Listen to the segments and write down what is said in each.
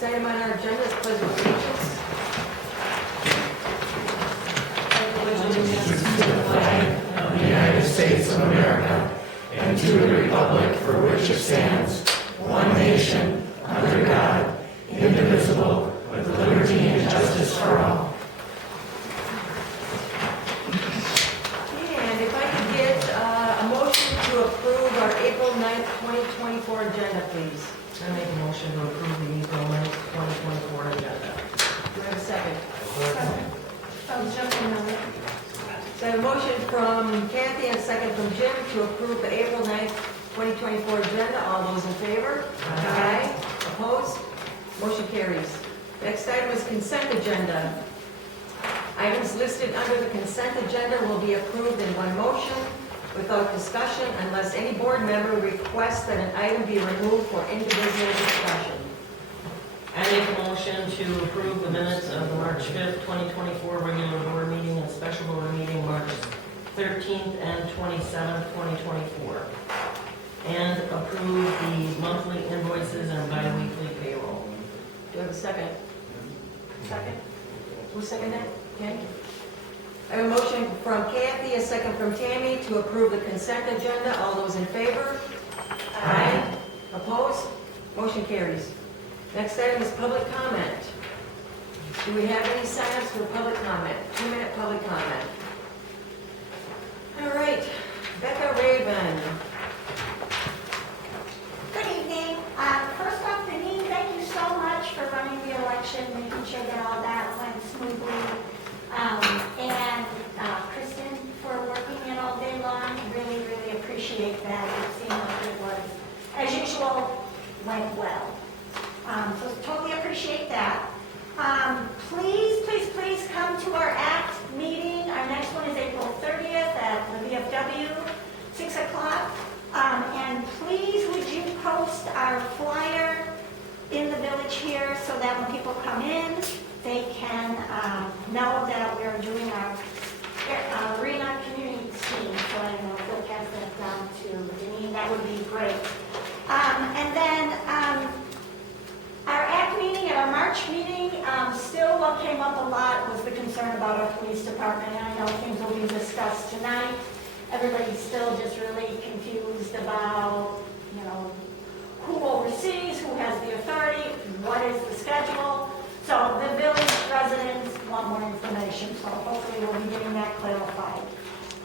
Next item on our agenda is pledge of allegiance. Of the United States of America, and to the republic for which it stands, one nation, under God, indivisible, with liberty and justice for all. And if I could get a motion to approve our April 9th, 2024 agenda, please. I make a motion to approve the April 9th, 2024 agenda. Do I have a second? I was jumping on it. So I have a motion from Kathy and a second from Jim to approve the April 9th, 2024 agenda. All those in favor? Aye. Opposed? Motion carries. Next item is consent agenda. Items listed under the consent agenda will be approved in one motion without discussion unless any board member requests that an item be removed for individual discussion. I make a motion to approve the minutes of the March 5th, 2024 regular board meeting and special board meeting March 13th and 27th, 2024. And approve the monthly invoices and bi-weekly payroll. Do I have a second? Second. Who seconded that? Tammy? I have a motion from Kathy, a second from Tammy to approve the consent agenda. All those in favor? Aye. Opposed? Motion carries. Next item is public comment. Do we have any sign-ups for public comment? 2-minute public comment. All right, Becca Raven. Good evening. First off, Denise, thank you so much for running the election, making sure that all that went smoothly. And Kristen for working it all day long. Really, really appreciate that. It seemed like it was, as usual, went well. So totally appreciate that. Please, please, please come to our ACT meeting. Our next one is April 30th at the VFW, 6 o'clock. And please, would you post our flyer in the village here so that when people come in, they can know that we are doing our arena community team. So I know we'll pass that down to Janine. That would be great. And then our ACT meeting, at our March meeting, still what came up a lot was the concern about our police department. And I know things will be discussed tonight. Everybody's still just really confused about, you know, who oversees, who has the authority, what is the schedule. So the village residents want more information, so hopefully we'll be getting that clarified.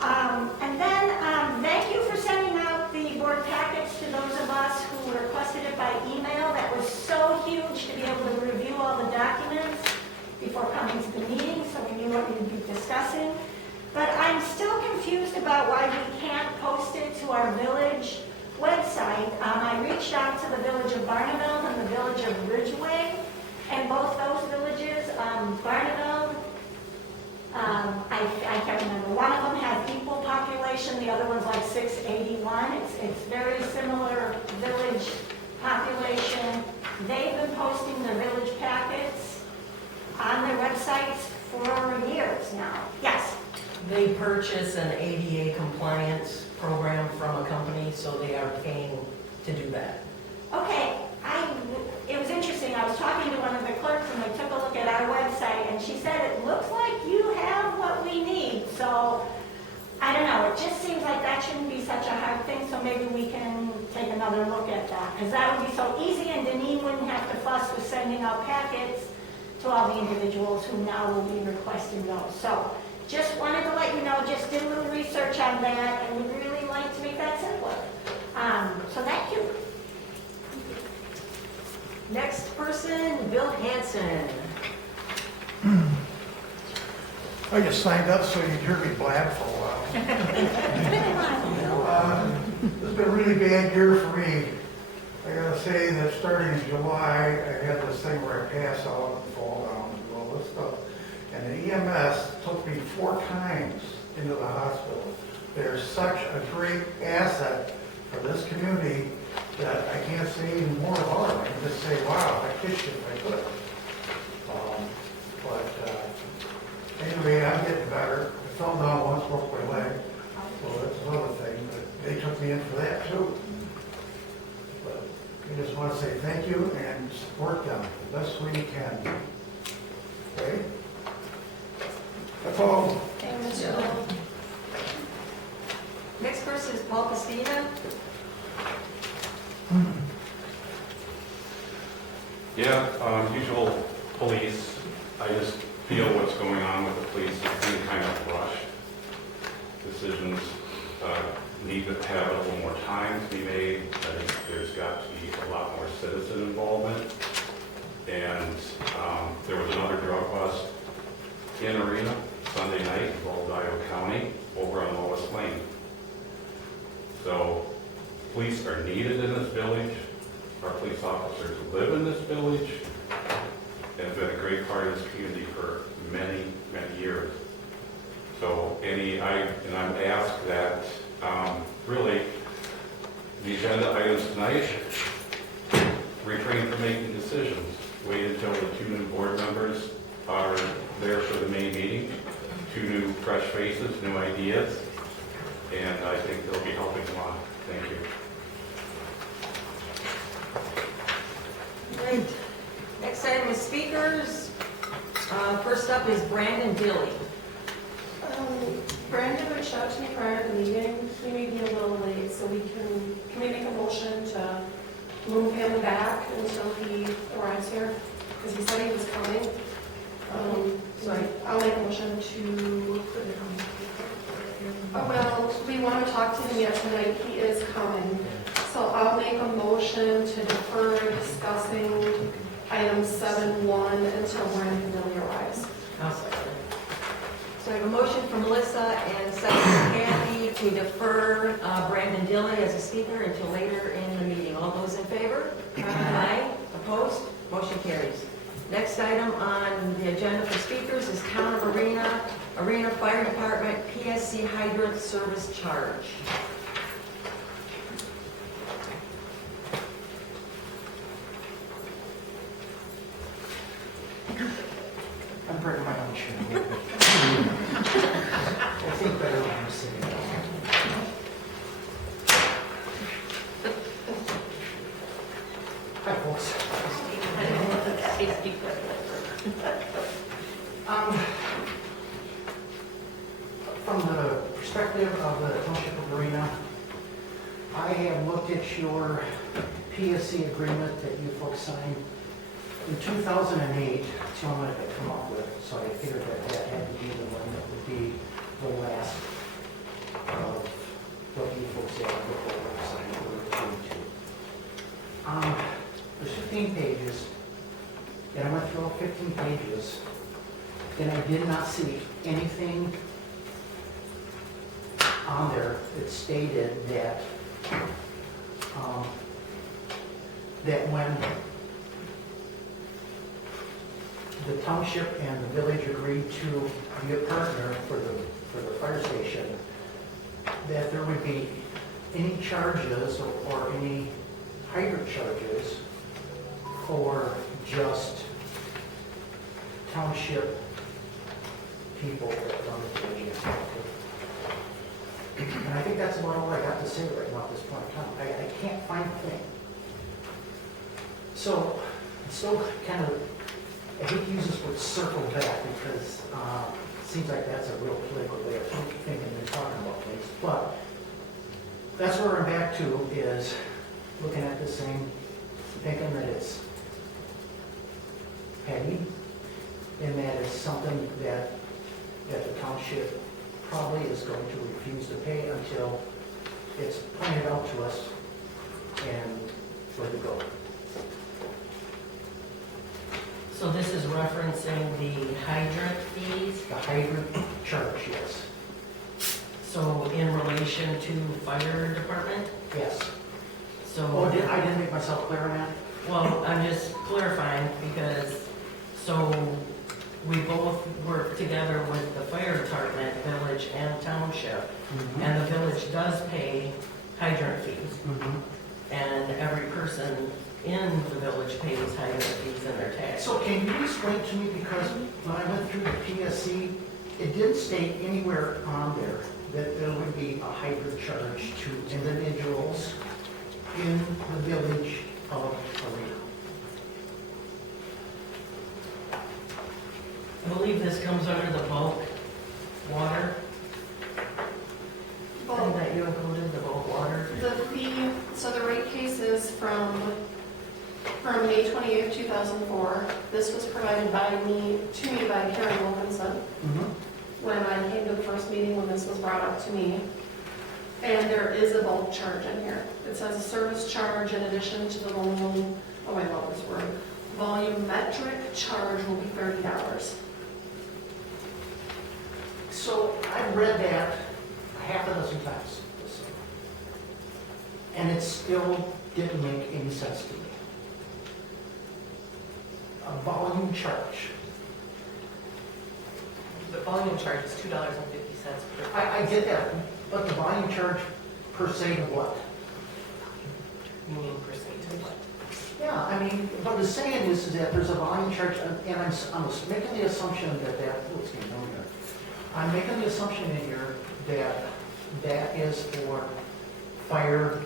And then thank you for sending out the board packets to those of us who requested it by email. That was so huge to be able to review all the documents before coming to the meeting, so we knew what we would be discussing. But I'm still confused about why we can't post it to our village website. I reached out to the village of Barneveld and the village of Ridgeway, and both those villages, Barneveld, I can't remember. One of them has equal population, the other one's like 681. It's very similar village population. They've been posting their village packets on their websites for years now. Yes? They purchase an ADA compliance program from a company, so they are paying to do that. Okay, it was interesting. I was talking to one of the clerks and they took a look at our website and she said, it looks like you have what we need. So, I don't know, it just seems like that shouldn't be such a hard thing, so maybe we can take another look at that. Because that would be so easy and Deneen wouldn't have to fuss with sending out packets to all the individuals who now will be requesting those. So, just wanted to let you know, just did a little research on that and we'd really like to make that simpler. So thank you. Next person, Bill Hanson. I just signed up so you'd hear me blab for a while. It's been a really bad year for me. I gotta say that starting in July, I had this thing where I pass out and fall down and all this stuff. And the EMS took me 4 times into the hospital. They're such a great asset for this community that I can't say any more about it. I can just say, wow, I kiss you if I could. Anyway, I'm getting better. I fell down once, broke my leg, so that's another thing. But they took me in for that too. But I just want to say thank you, and support them the best way you can. Okay? That's all. Next person is Paul Castina. Yeah, usual police. I just feel what's going on with the police is being kind of rushed. Decisions need to have a little more time to be made. I think there's got to be a lot more citizen involvement. And there was another drug bust in Arena Sunday night in Valdosta County over on Lois Lane. So police are needed in this village. Our police officers live in this village and have been a great part of this community for many, many years. So I'm asked that really the agenda items tonight refrain from making decisions. Wait until the 2 new board members are there for the main meeting. 2 new fresh faces, new ideas, and I think they'll be helping a lot. Thank you. Great. Next item is speakers. First up is Brandon Dilly. Brandon reached out to me prior to the meeting. We may be a little late, so we make a motion to move him back until he arrives here? Because he said he was coming. I'll make a motion to, well, we want to talk to him yet tonight. He is coming. So I'll make a motion to defer discussing item 7.1 until Brandon Dilly arrives. So I have a motion from Melissa and a second from Kathy to defer Brandon Dilly as a speaker until later in the meeting. All those in favor? Aye. Opposed? Motion carries. Next item on the agenda for speakers is Town of Arena Fire Department PSC hydrant service charge. I'm bringing my own chair. I think better when I'm sitting down. Hi, folks. From the perspective of the Township of Arena, I have looked at your PSC agreement that you folks signed in 2008. That's the only one I could come up with, so I figured that that had to be the one that would be the last of what you folks had before we signed or agreed to. There's 15 pages, and I went through all 15 pages, and I did not see anything on there that stated that that when the township and the village agreed to be a partner for the fire station, that there would be any charges or any hydrant charges for just township people that run the village. And I think that's about all I got to say right now at this point in time. I can't find a thing. So it's still kind of, I hate to use this word circle back because it seems like that's a real political way of thinking and talking about things. But that's where I'm back to, is looking at this thing, thinking that it's petty, and that it's something that the township probably is going to refuse to pay until it's pointed out to us and where to go. So this is referencing the hydrant fees, The hydrant charge, yes. so in relation to fire department? Yes. So. Oh, I didn't make myself clear on that? Well, I'm just clarifying because, so we both work together with the fire department, village and township, and the village does pay hydrant fees. And every person in the village pays hydrant fees in their tax. So can you explain to me, because when I went through the PSC, it didn't state anywhere on there that there would be a hydrant charge to individuals in the village of Arena. believe this comes under the bulk water, thing that you included, the bulk water. The fee, so the rate case is from May 28th, 2004. This was provided to me by Karen Wilkinson when I came to the first meeting when this was brought up to me. And there is a bulk charge in here. It says a service charge in addition to the volumetric charge will be $30. So I've read that half a dozen times. And it still didn't make any sense to me. A volume charge. The volume charge is $2.50 per. I get that, but the volume charge per se of what? You mean per se to what? Yeah, I mean, what I'm saying is that there's a volume charge, and I'm making the assumption I'm making the assumption in here that that is for fire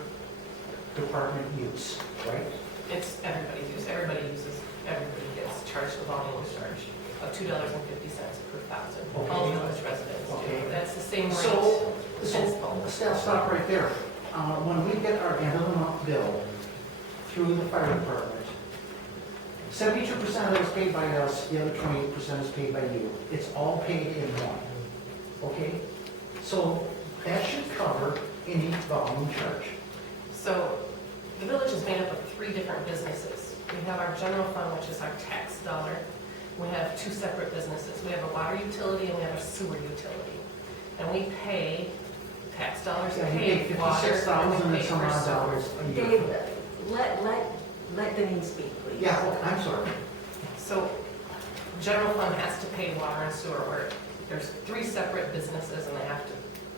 department use, right? It's everybody's use. Everybody gets charged the volume charge of $2.50 per thousand. Okay. All village residents Okay. do. That's the same rate. So, as bulk. stop right there. When we get our end of the month bill through the fire department, 72% of it is paid by us, the other 28% is paid by you. It's all paid in one, okay? So that should cover any volume charge. So the village is made up of 3 different businesses. We have our general fund, which is our tax dollar. We have 2 separate businesses. We have a water utility and we have a sewer utility. And we pay tax dollars to Yeah, you pay pay water. $56,000 and we and pay some for odd sewer. dollars a year. Dave, let Denise speak, please. Yeah, well, I'm sorry. So general fund has to pay water and sewer where there's 3 separate businesses and they have to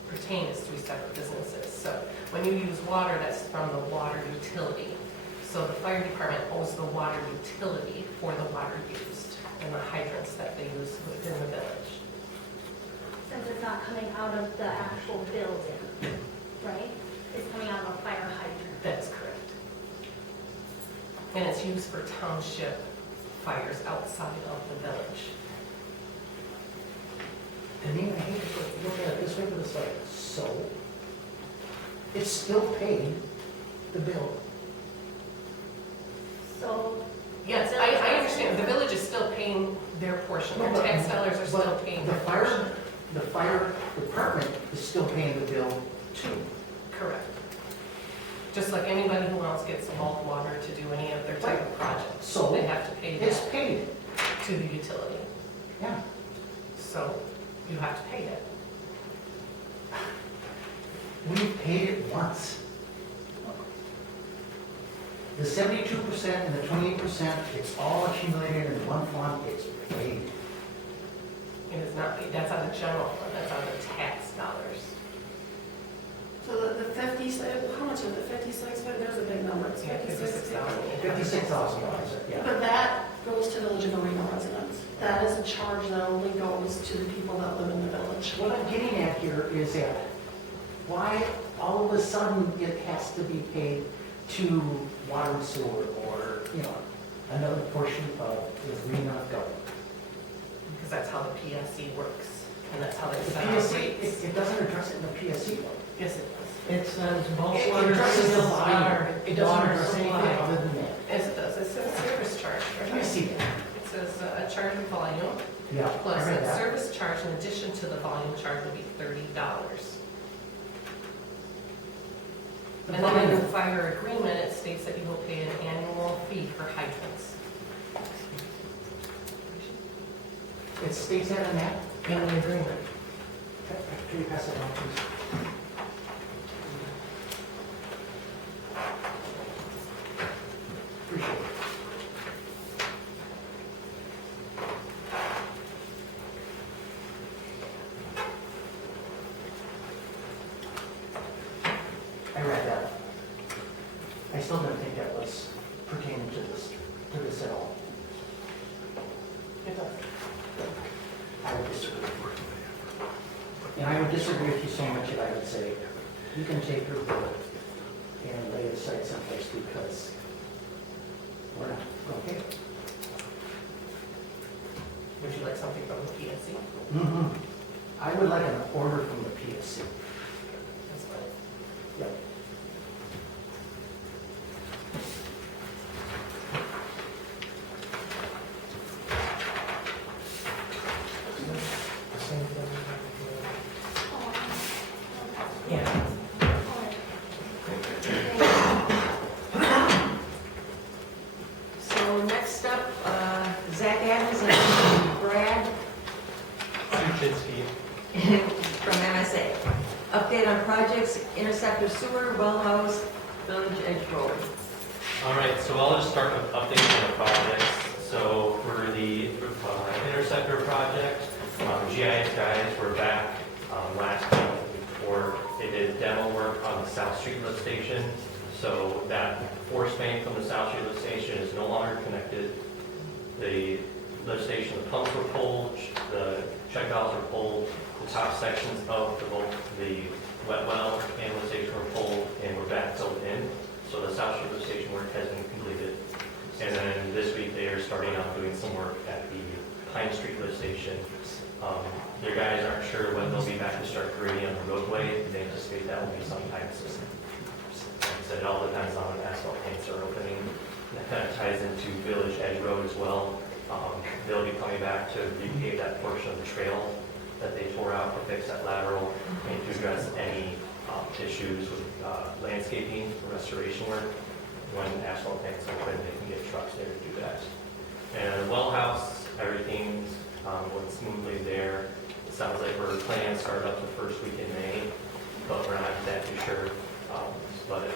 pertain as 3 separate businesses. So when you use water, that's from the water utility. So the fire department owes the water utility for the water used and the hydrants that they use within the village. Since it's not coming out of the actual building, right? It's coming out of a fire hydrant. That's correct. And it's used for township fires outside of the village. I mean, I hate to look at it this way, but it's like, so? It's still paid, the bill. So, Yes, I understand. The village is still paying their portion. Their tax dollars are still But paying the their portion. fire department is still paying the bill too. Correct. Just like anybody who else gets bulk water to do any of their type of projects. So, they have to pay It's that paid, to the utility. yeah. So you have to pay it. We paid it once. The 72% and the 28%, it's all accumulated in one fund, it's paid. It is not paid. That's on the general fund. That's on the tax dollars. So the 50, how much is it, 56, there's a big number, it's Yeah, 56,000. $56,000, yeah. But that goes to Village of Marina residents. That is a charge that only goes to the people that live in the village. What I'm getting at here is that why all of a sudden it has to be paid to water and sewer or, another portion of the arena government. Because that's how the PSC works. And that's how they The set up PSC, rates. it doesn't address it in the PSC though. Yes, it does. It says bulk It water. addresses the water, volume. It doesn't water address anything supply. other than that. Yes, it does. It says service charge. Let me see that. It says a charge of volume. Yeah, Plus, I read a that. service charge in addition to the volume charge will be $30. The And then in the volume. fire agreement, it states that you will pay an annual fee for hydrants. It states that in that? In the agreement. Can you pass it down, please? Appreciate it. I read that. I still don't think that was pertaining to this at all. It does. I would disagree. And I would disagree with you so much that I would say, you can take your bill and lay it aside someplace because we're not, okay? Would you like something from the PSC. I would like an order from the PSC. That's fine. Yep. Yeah. So next up, Zach Adams and Brad from MSA. Update on projects, Interceptor Sewer, Well House, Village Edge Road. All right, so I'll just start with updates on the projects. So for the Interceptor project, GIS guys were back last week before they did demo work on the South Street lift station. So that force main from the South Street lift station is no longer connected. The lift station, the pumps were pulled, the check valves were pulled, the top sections of the wet well and lift station were pulled and were backfilled in. So the South Street lift station work has been completed. And then this week they are starting out doing some work at the Pine Street lift station. Their guys aren't sure when they'll be back to start grading on the roadway. They anticipate that will be sometime soon. Like I said, it all depends on when asphalt paints are opening. That kind of ties into Village Edge Road as well. They'll be coming back to repave that portion of the trail that they tore out to fix that lateral and to address any issues with landscaping, restoration work. When asphalt paints open, they can get trucks there to do that. And the well house, everything's went smoothly there. It sounds like we're planning to start up the first week in May, but we're not exactly sure. But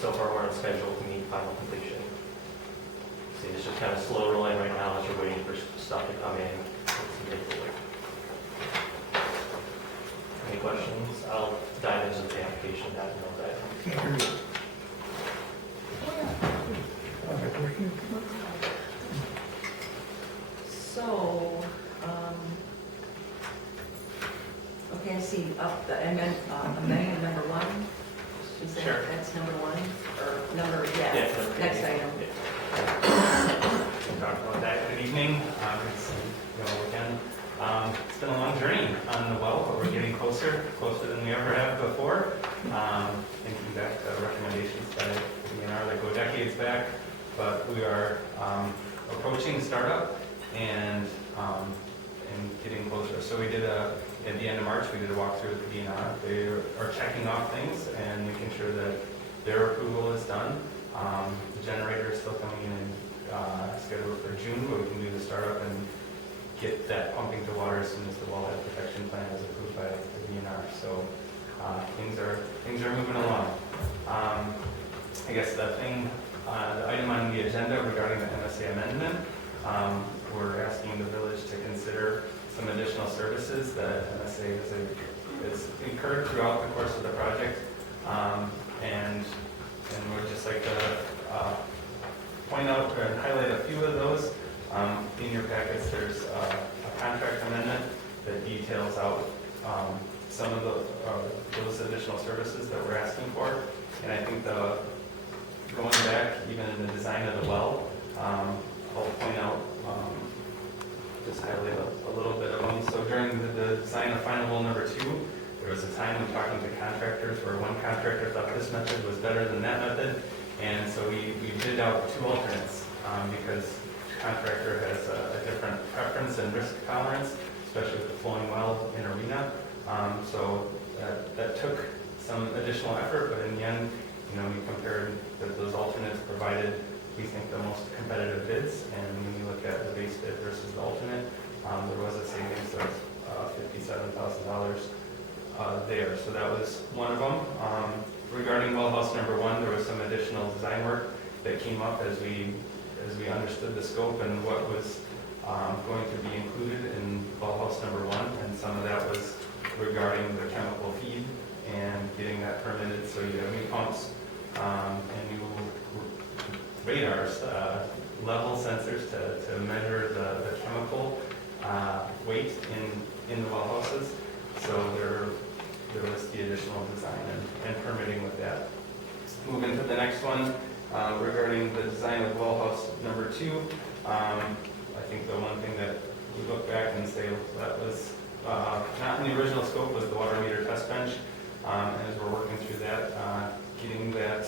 so far we're on schedule to meet final completion. See, it's just kind of slow rolling right now as we're waiting for stuff to come in. Any questions? I'll dive into the application that and all that. Can't hear you. So, okay, I see up the amendment number one. Is that, Sure. that's number one, or number, Yeah, next item. Talk about that. Good evening. It's again. It's been a long journey on the well, but we're getting closer than we ever have before. Thinking back to recommendations by the DNR that go decades back, but we are approaching startup and getting closer. So we did at the end of March, we did a walkthrough with the DNR. They are checking off things and making sure that their approval is done. The generator is still coming in scheduled for June, but we can do the startup and get that pumping to water as soon as the wellhead protection plan is approved by the DNR. So things are moving along. I guess the item on the agenda regarding the MSA amendment, we're asking the village to consider some additional services that MSA has incurred throughout the course of the project, and we'd just like to point out and highlight a few of those. In your packets, there's a contract amendment that details out some of those additional services that we're asking for. And I think going back, even in the design of the well, I'll point out, just highlight a little bit of them. So during the design of final well number 2, there was a time when talking to contractors where one contractor thought this method was better than that method. And so we bid out 2 alternates because contractor has a different preference and risk tolerance, especially with the flowing well in arena. So that took some additional effort, but in the end, we compared those alternates provided, we think, the most competitive bids. And when you look at the base bid versus the alternate, there was a savings of $57,000 there. So that was one of them. Regarding well house number 1, there was some additional design work that came up as we understood the scope and what was going to be included in well house number 1, and some of that was regarding the chemical feed and getting that permitted. So you have new pumps and new radars, level sensors to measure the chemical weight in the well houses. So there was the additional design and permitting with that. Moving to the next one. Regarding the design of well house number 2, I think the one thing that we look back and say that was not in the original scope, was the water meter test bench. And as we're working through that, getting that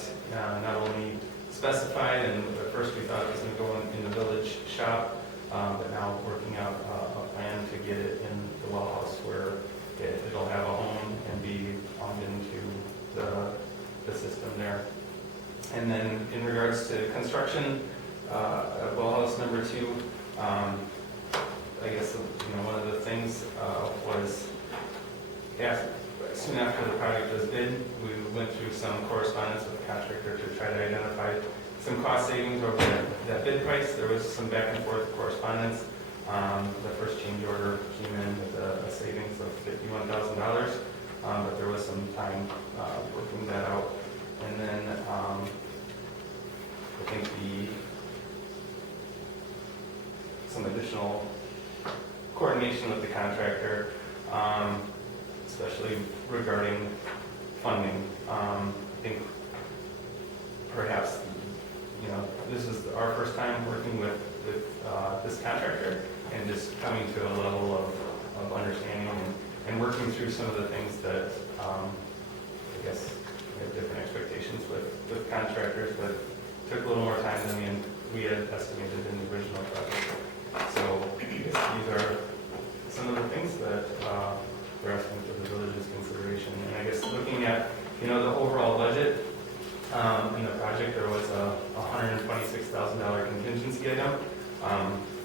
not only specified, and at first we thought it was going to go in the village shop, but now working out a plan to get it in the well house where it'll have a home and be plumbed into the system there. And then in regards to construction, well house number 2, I guess one of the things was soon after the project was bid, we went through some correspondence with the contractor to try to identify some cost savings over that bid price. There was some back and forth correspondence. The first change order came in with a savings of $51,000, but there was some time working that out. And then I think some additional coordination with the contractor, especially regarding funding. I think perhaps this is our first time working with this contractor, and just coming to a level of understanding and working through some of the things that I guess we have different expectations with contractors, but took a little more time than we had estimated in the original project. So I guess these are some of the things that we're asking for the village's consideration. And I guess looking at the overall budget in the project, there was a $126,000 contingency item.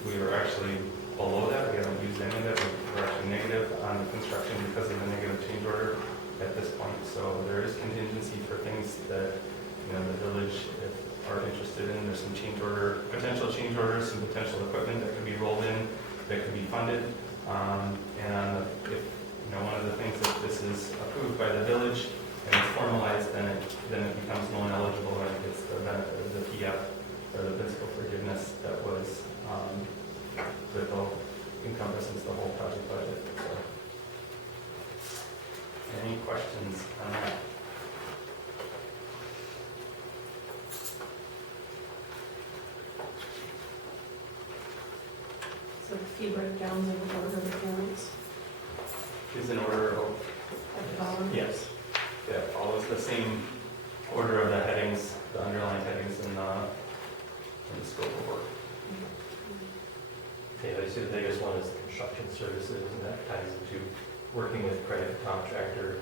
We were actually below that. We haven't used any of that. We're actually negative on the construction because of the negative change order at this point. So there is contingency for things that the village are interested in. There's some potential change orders, some potential equipment that could be rolled in, that could be funded. And if one of the things, if this is approved by the village and it's formalized, then it becomes loan eligible and it gets the benefit of the PF, or the principal forgiveness that was that encompasses the whole project budget. So, any questions on that? So the fee breakdowns in order of appearance. Is in order of, At the bottom. yes, yeah, follows the same order of the headings, the underlying headings in the scope of work. Yeah, I see the biggest one is construction services, and that ties into working with credit contractor.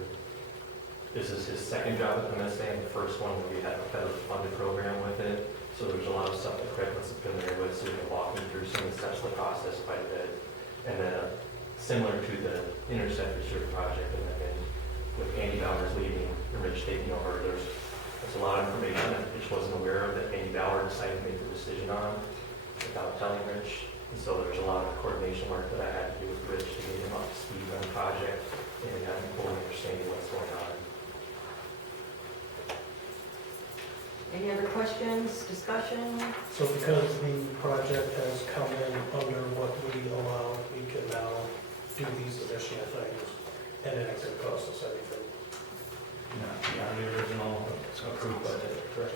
This is his second job at MSA, and the first one where we had a federal funded program with it. So there's a lot of stuff that Craig was familiar with, so we can walk him through some of the steps of the process quite a bit. And then similar to the interceptor sewer project, and then with Andy Bowers leaving and Rich taking over, there's a lot of information that Rich wasn't aware of that Andy Bauer decided to make the decision on without telling Rich. And so there's a lot of coordination work that I had to do with Rich to get him up to speed on the project and have him fully understanding what's going on. Any other questions, discussion? So because the project has come in under what we allow, we can now do these additional things, and it ain't gonna cost us anything. Not beyond the original approved budget, correct?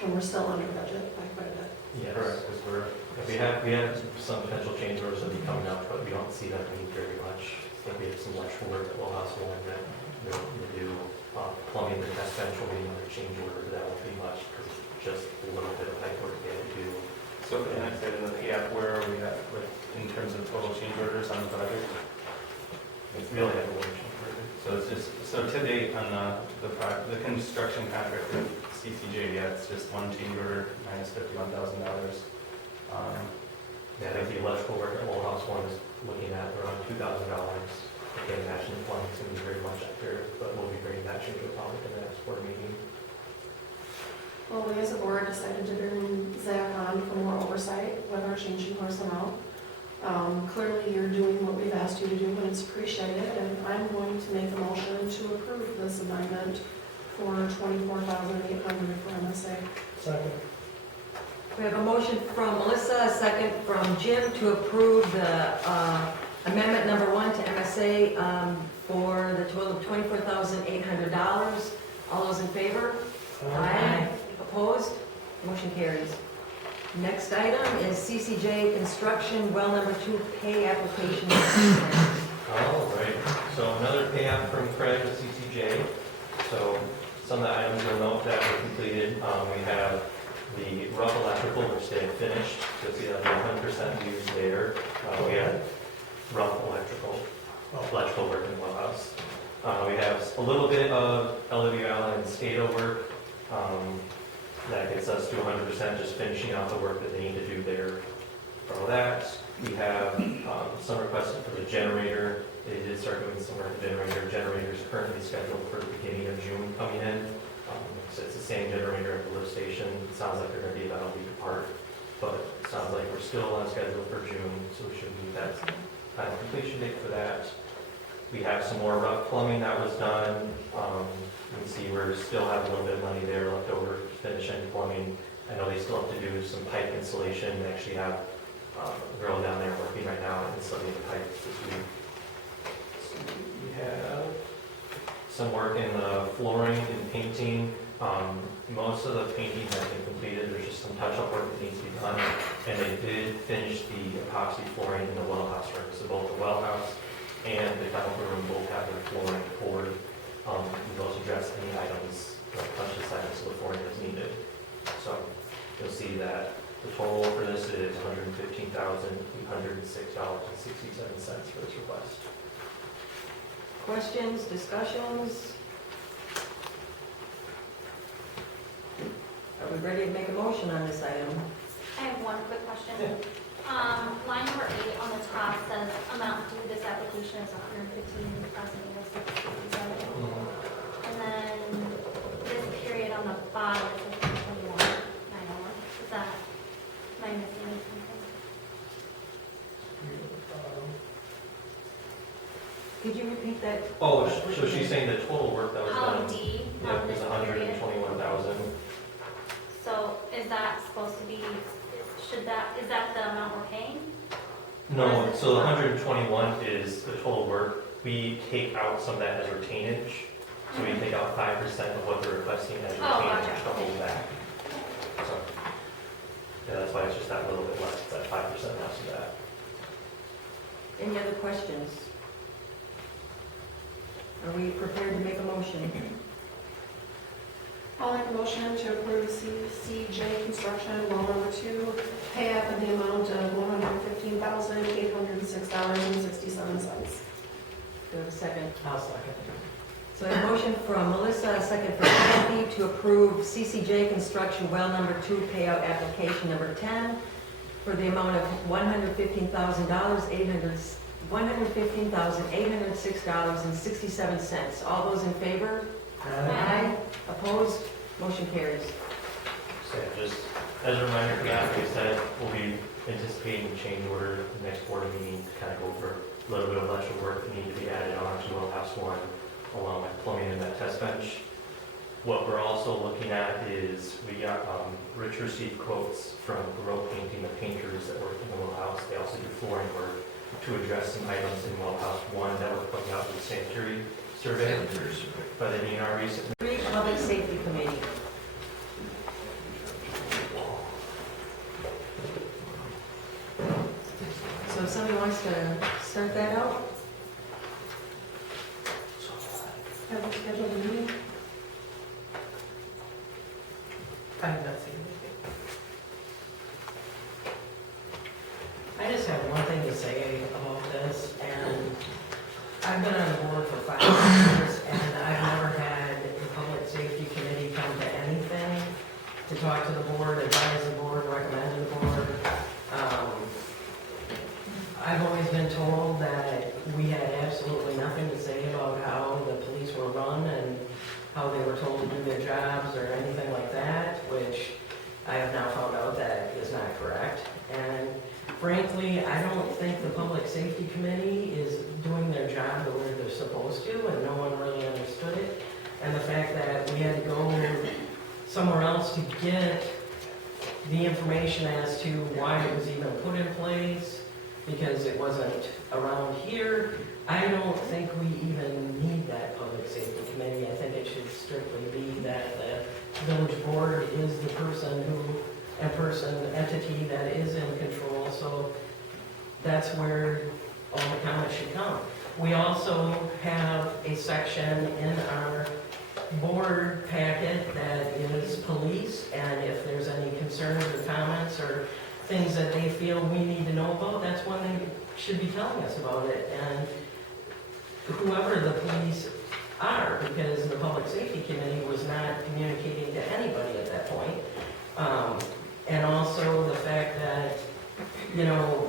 And we're still under budget by quite a bit. Yes. Correct, because We have some potential change orders that will be coming up, but we don't see that need very much. I think we have some electrical work that will also in that we'll do plumbing, the test bench will be another change order, but that won't be much because it's just a little bit of pipe work we have to do. So for the next item, the PF, where are we at in terms of total change orders on the project? It's really have a one change order. So it's just, to date on the construction contract with CCJ, yeah, it's just one change order minus $51,000. Yeah, I think the electrical work at Old House 1 is looking at around $2,000. I can't imagine the plumbing's going to be very much up here, but we'll be bringing that change order probably to the next board meeting. Well, we as a board decided to bring Zach on for more oversight with our changing personnel. Clearly, you're doing what we've asked you to do, and it's appreciated, and I'm going to make a motion to approve this amendment for $24,800 for MSA. Second. We have a motion from Melissa, a second from Jim to approve the amendment number 1 to MSA for the total of $24,800. All those in favor? Aye. Opposed? Motion carries. Next item is CCJ Construction Well Number 2 pay application. All right, so another pay app from Craig with CCJ. So some of the items you'll note that were completed, we have the rough electrical, which they had finished. You'll see that 100% used there. We had rough electrical work in the well house. We have a little bit of LWL and SCADA work. That gets us to 100%, just finishing out the work that they need to do there. For all that, we have some requests for the generator. They did start doing some work on the generator. Generator is currently scheduled for the beginning of June coming in. So it's the same generator at the lift station. It sounds like they're going to be about a week apart, but it sounds like we're still on schedule for June, so we should meet that final completion date for that. We have some more rough plumbing that was done. You can see we still have a little bit of money there left over to finish any plumbing. I know they still have to do some pipe insulation. They actually have a girl down there working right now insulating the pipes this week. So we have some work in the flooring and painting. Most of the painting has been completed. There's just some touch-up work that needs to be done. And they did finish the epoxy flooring in the well house room. So both the well house and the chemical room both have their flooring poured. Those address any items, punch list items of the flooring as needed. So you'll see that the total for this is $115,806.67 for this request. Questions, discussions? Are we ready to make a motion on this item? I have one quick question. Line number 8 on the top says amount due this application is $115,867. And then this period on the bottom is 2021. Is that, am I missing something? Could you repeat that? Oh, so she's saying the total work that was Column done, D yep, on is this period. 121,000. So is that supposed to be, is that the amount we're paying? No, so the 121 is the total work. We take out some of that as retainage. So we take out 5% of what they're requesting as retainage gotcha. to hold back. So, yeah, that's why it's just that little bit less, it's that 5% less of that. Any other questions? Are we prepared to make a motion? I'll make a motion to approve CCJ Construction well number 2 pay app in the amount of $115,806.67. Do we have a second? I'll second. So a motion from Melissa, a second from Kathy to approve CCJ Construction Well Number 2 payout application number 10 for the amount of $115,806.67. All those in favor? Aye. Opposed? Motion carries. So yeah, just as a reminder for that, like I said, we'll be anticipating change order at the next board meeting to kind of go over a little bit of electrical work that need to be added on to well house 1, along with plumbing in that test bench. What we're also looking at is we got Rich received quotes from Grow Painting, the painters that work in the well house. They also do flooring work to address some items in well house 1 that were putting out in the sanitary survey by the DNR recently. 3, Public Safety Committee. So if somebody wants to start that out? Have we scheduled a meeting? I have not seen anything. I just have one thing to say about this, and I've been on the board for 5 years, and I've never had the Public Safety Committee come to anything to talk to the board, advise the board, recommend to the board. I've always been told that we had absolutely nothing to say about how the police were run and how they were told to do their jobs or anything like that, which I have now found out that is not correct. And frankly, I don't think the Public Safety Committee is doing their job the way they're supposed to, and no one really understood it. And the fact that we had to go somewhere else to get the information as to why it was even put in place, because it wasn't around here. I don't think we even need that Public Safety Committee. I think it should strictly be that the village board is the person who and person, entity that is in control, so that's where all the comments should come. We also have a section in our board packet that is police, and if there's any concerns or comments or things that they feel we need to know about, that's when they should be telling us about it. And whoever the police are, because the Public Safety Committee was not communicating to anybody at that point. And also the fact that, you know,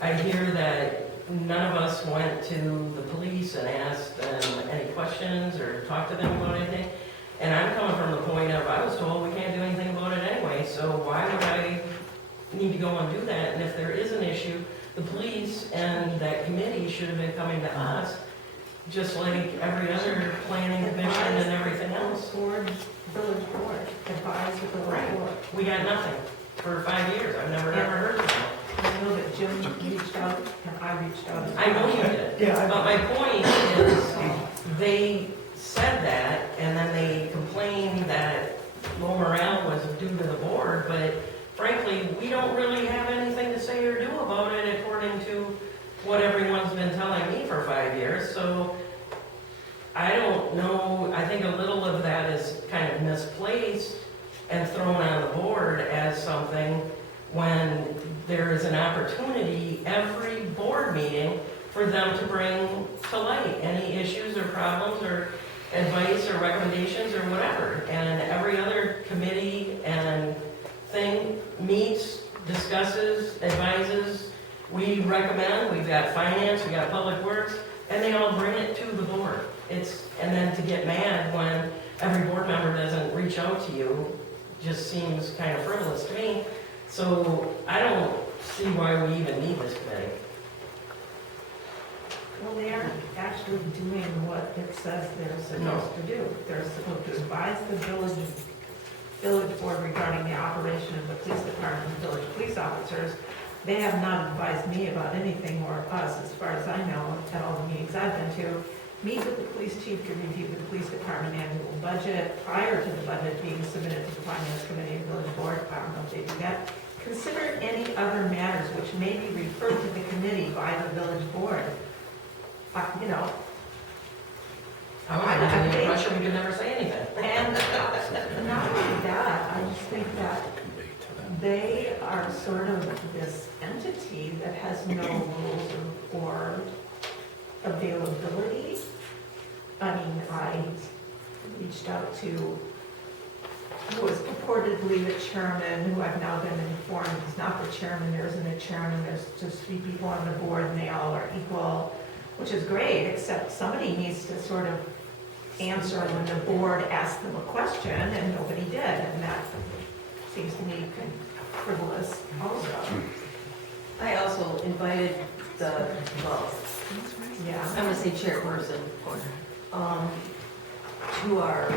I hear that none of us went to the police and asked them any questions or talked to them about anything. And I'm coming from the point of, I was told we can't do anything about it anyway, so why would I need to go and do that? And if there is an issue, the police and that committee should have been coming to us, just like every other planning commission and everything else. Board, village board, advise the village board. We got nothing for 5 years. I've never ever heard of them. I know that Jim reached out, and I reached out. I know you did. Yeah, But my point is, they said that, and then they complained that low morale was due to the board, but frankly, we don't really have anything to say or do about it according to what everyone's been telling me for 5 years, so I don't know, I think a little of that is kind of misplaced and thrown on the board as something when there is an opportunity every board meeting for them to bring to light any issues or problems or advice or recommendations or whatever. And every other committee and thing meets, discusses, advises. We recommend, we've got finance, we got public works, and they all bring it to the board. And then to get mad when every board member doesn't reach out to you just seems kind of frivolous to me. So I don't see why we even need this committee. Well, they aren't actually doing what it says they're supposed to do. They're supposed to advise the village board regarding the operation of the police department and village police officers. They have not advised me about anything, or us, as far as I know, at all the meetings I've been to. Meet with the police chief to review the police department annual budget prior to the budget being submitted to the finance committee and village board. I don't know if they do that. Consider any other matters which may be referred to the committee by the village board. You know, I was under the impression we could never say anything. and not only that, I just think that they are sort of this entity that has no rules or availability. I mean, I reached out to who was purportedly the chairman, who I've now been informed is not the chairman. There isn't a chairman. There's just 3 people on the board, and they all are equal, which is great, except somebody needs to sort of answer when the board asks them a question, and nobody did, and that seems to me kind of frivolous also. I also invited the, well, Yeah. I'm gonna say chairperson, to our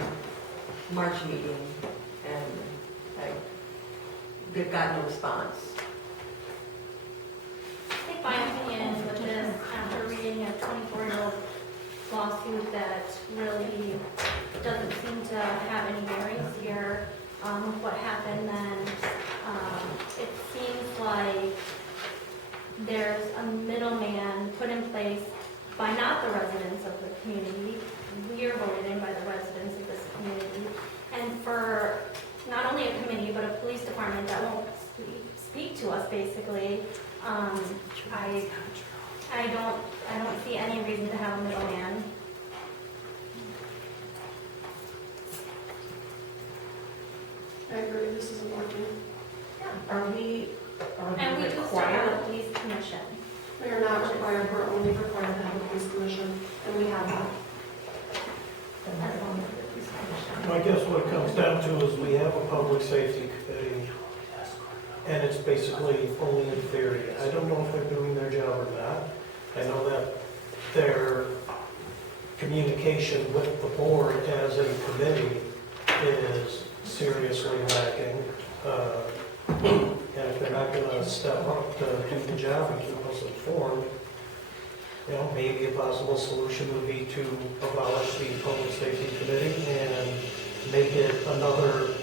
March meeting, and I got no response. I think my opinion with this, after reading a 24-year-old lawsuit that really doesn't seem to have any bearings here with what happened, then it seems like there's a middleman put in place by not the residents of the community. We are voted in by the residents of this community. And for not only a committee, but a police department that won't speak to us, basically, I don't see any reason to have a middleman. I agree, this isn't working. Are we And we do still have a police commission. We are not required, we're only required to have a police commission, and we have one. I guess what it comes down to is we have a public safety committee, and it's basically only in theory. I don't know if they're doing their job or not. I know that their communication with the board as a committee is seriously lacking. And if they're not gonna step up to do the job and keep us informed, you know, maybe a possible solution would be to abolish the public safety committee and make it another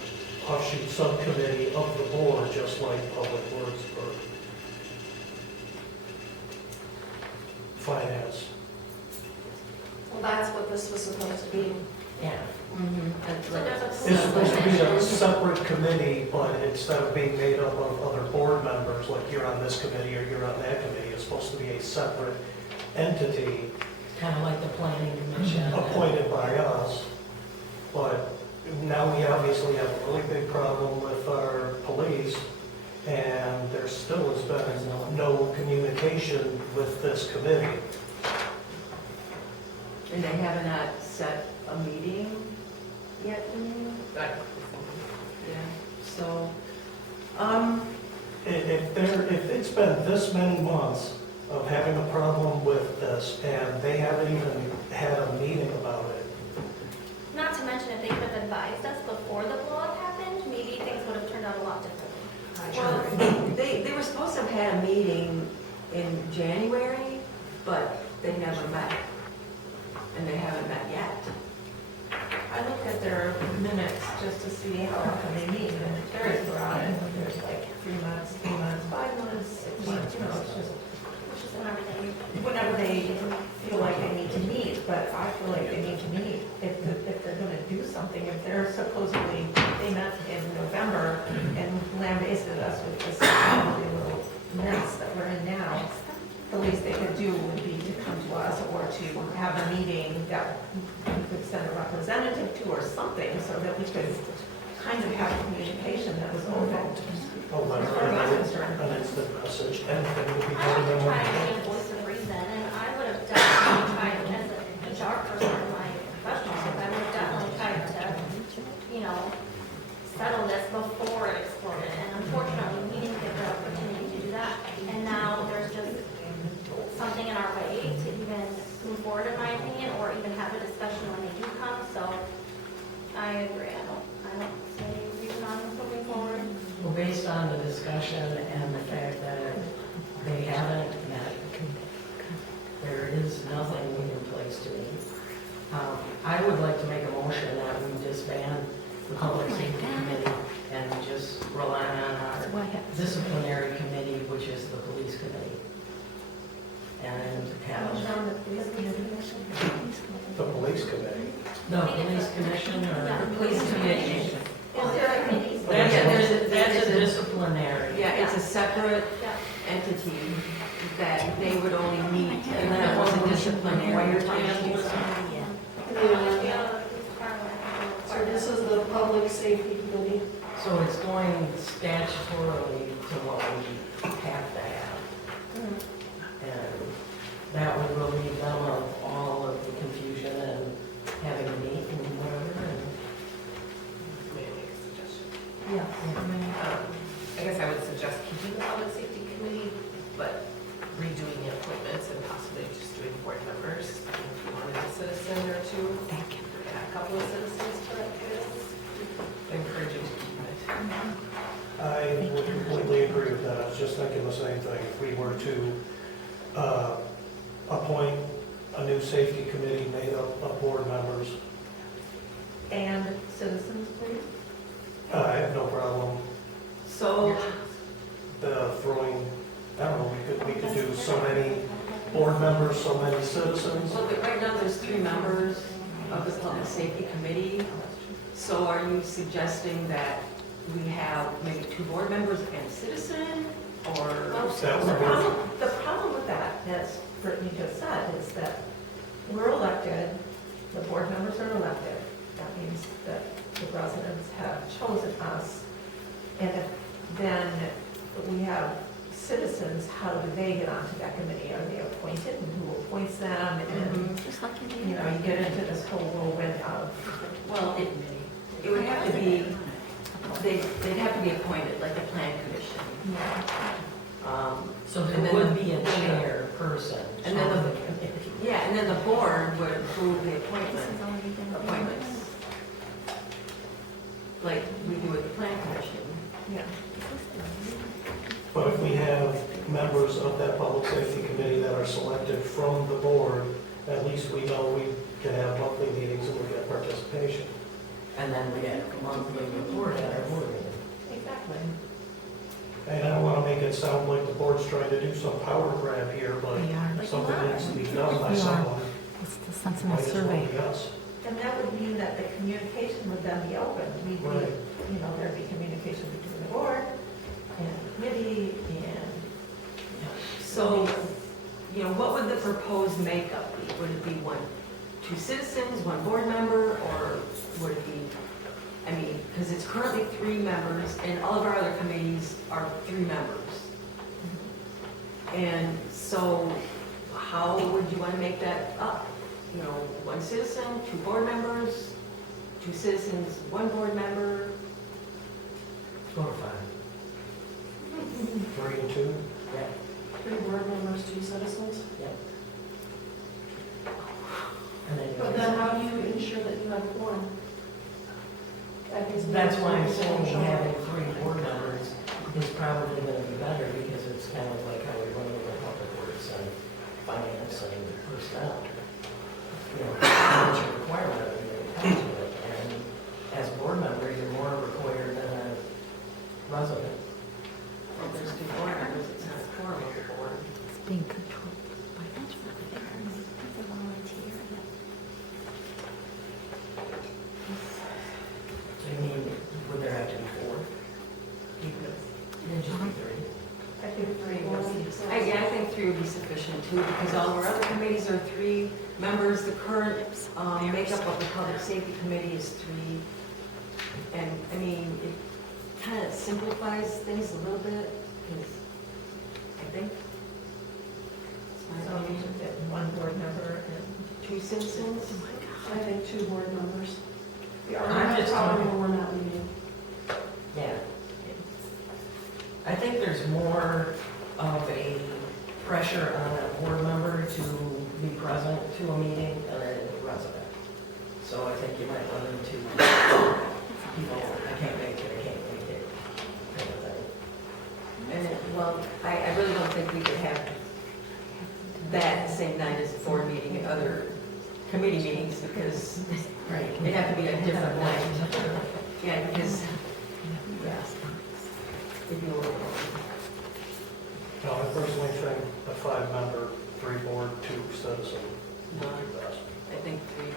offshoot subcommittee of the board, just like Public Works or Finance. Well, that's what this was supposed to be. Yeah. That's So what there's a It's supposed to be a separate committee, but instead of being made up of other board members, like you're on this committee or you're on that committee, it's supposed to be a separate entity Kind of like the planning commission. appointed by us. But now we obviously have a really big problem with our police, and there still has been no communication with this committee. And they have not set a meeting yet? Right. Yeah, so, If it's been this many months of having a problem with this, and they haven't even had a meeting about it, Not to mention, if they could have advised us before the blow-up happened, maybe things would have turned out a lot differently. well, they were supposed to have had a meeting in January, but they never met. And they haven't met yet. I looked at their minutes just to see how often they meet, and it's very sporadic. There's like 3 months, 5 months, 6 months, it's just Which is whenever they, whenever they feel like they need to meet, but I feel like they need to meet if they're gonna do something. If they're supposedly, they met in November and lambasted us with this ugly little mess that we're in now, the least they could do would be to come to us or to have a meeting that we could send a representative to or something so that we could kind of have communication that was open. a letter, As far as I'm concerned. an instant message, anything would be I better like than to try what to be a voice of reason, and I would have definitely tried, as an HR person in my professional life, I would have definitely tried to, you know, settle this before it exploded, and unfortunately, we didn't get the opportunity to do that, and now there's just something in our way to even move forward, in my opinion, or even have a discussion when they do come, so I agree, I don't see any reason on moving forward. Well, based on the discussion and the fact that they haven't met, there is nothing in place to meet. I would like to make a motion that we disband the Public Safety Committee and just rely on our disciplinary committee, which is the Police Committee. And have the police committee. the Police Commission Yeah. or Police Committee. Is there a committee? That's a disciplinary. Yeah, it's a separate Yeah. entity that they would only meet, and then it was a disciplinary type. So this is the public safety committee. So it's going statutorily to what we have to have. And that would relieve them of all of the confusion and having to meet and whatever. May I make a suggestion? And I guess I would suggest keeping the public safety committee, but redoing the appointments and possibly just doing board members. If you wanted a citizen or two, add a couple of citizens to that committee. I encourage you to keep it. I would completely agree with that. I was just thinking the same thing. If we were to appoint a new safety committee made up of board members, And citizens, please. I have no problem So, throwing, I don't know, we could do so many board members, so many citizens. well, but right now there's 3 members of the Public Safety Committee. So are you suggesting that we have maybe 2 board members and a citizen, or? That would work. The problem with that, as Brittany just said, is that we're elected, the board members are elected. That means that the residents have chosen us. And if then we have citizens, how do they get onto that committee? Are they appointed, and who appoints them? And, you know, you get into this whole whirlwind of, Well, it would have to be, they'd have to be appointed, like the Plan Commission. So And there then would the- be a chair person. And then yeah, and then the board would approve the appointments, like we do with the Plan Commission. yeah. But if we have members of that public safety committee that are selected from the board, at least we know we can have monthly meetings and we get participation. And then we have a monthly report at our board meeting. Exactly. And I don't want to make it sound like the board's trying to do some power grab here, but We are. something needs to be done by We are. someone. It's the Might sensitive as well survey. be us. And that would mean that the communication would then be open. We'd be, Right. you know, there'd be communication between the board and the committee and, So, you know, what would the proposed makeup be? Would it be two citizens, one board member, or would it be, I mean, because it's currently 3 members, and all of our other committees are 3 members. And so, how would you want to make that up? You know, 1 citizen, 2 board members, 2 citizens, 1 board member? Go to 5. 3 and 2. Yeah. 3 board members, 2 citizens. Yep. And then you But then how do you ensure that you have a quorum? That's why I'm saying having 3 board members is probably gonna be better, because it's kind of like how we run over public works and finance and personnel. You know, it's a requirement of it comes to it, and as a board member, you're more required than a resident. Well, there's 2 board members, it's not a quorum of the board. it's being controlled by the volunteer. So you mean, would there have to be 4? Then just be 3. I think 3 was. I think 3 would be sufficient too, because all our other committees are 3 members. The current makeup of the Public Safety Committee is 3. And, I mean, it kind of simplifies things a little bit, because I think it's my So you opinion. should get 1 board member and 2 citizens. I think 2 board members. We already I'm have a just quorum talking- when we're not meeting. Yeah. I think there's more of a pressure on a board member to be present to a meeting than a resident. So I think you might run into, you know, I can't make it, kind of thing. And, well, I really don't think we could have that same night as a board meeting and other committee meetings, because Right. it'd have to be a different night. Yeah, because, if you were, No, I personally think a 5-member, 3 board, 2 citizen would be best. I think 3.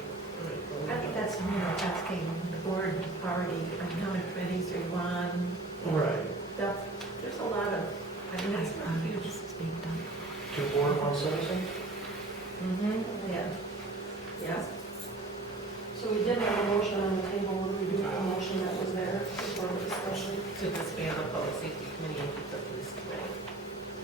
I think that's, you know, asking the board already, how many committees are you on? Right. There's a lot of, I mean, that's not huge. 2 board, 1 citizen? Mm-hmm, yeah. Yeah. So we did have a motion on the table, what do we do with the motion that was there before the discussion? To disband the public safety committee and keep the police committee.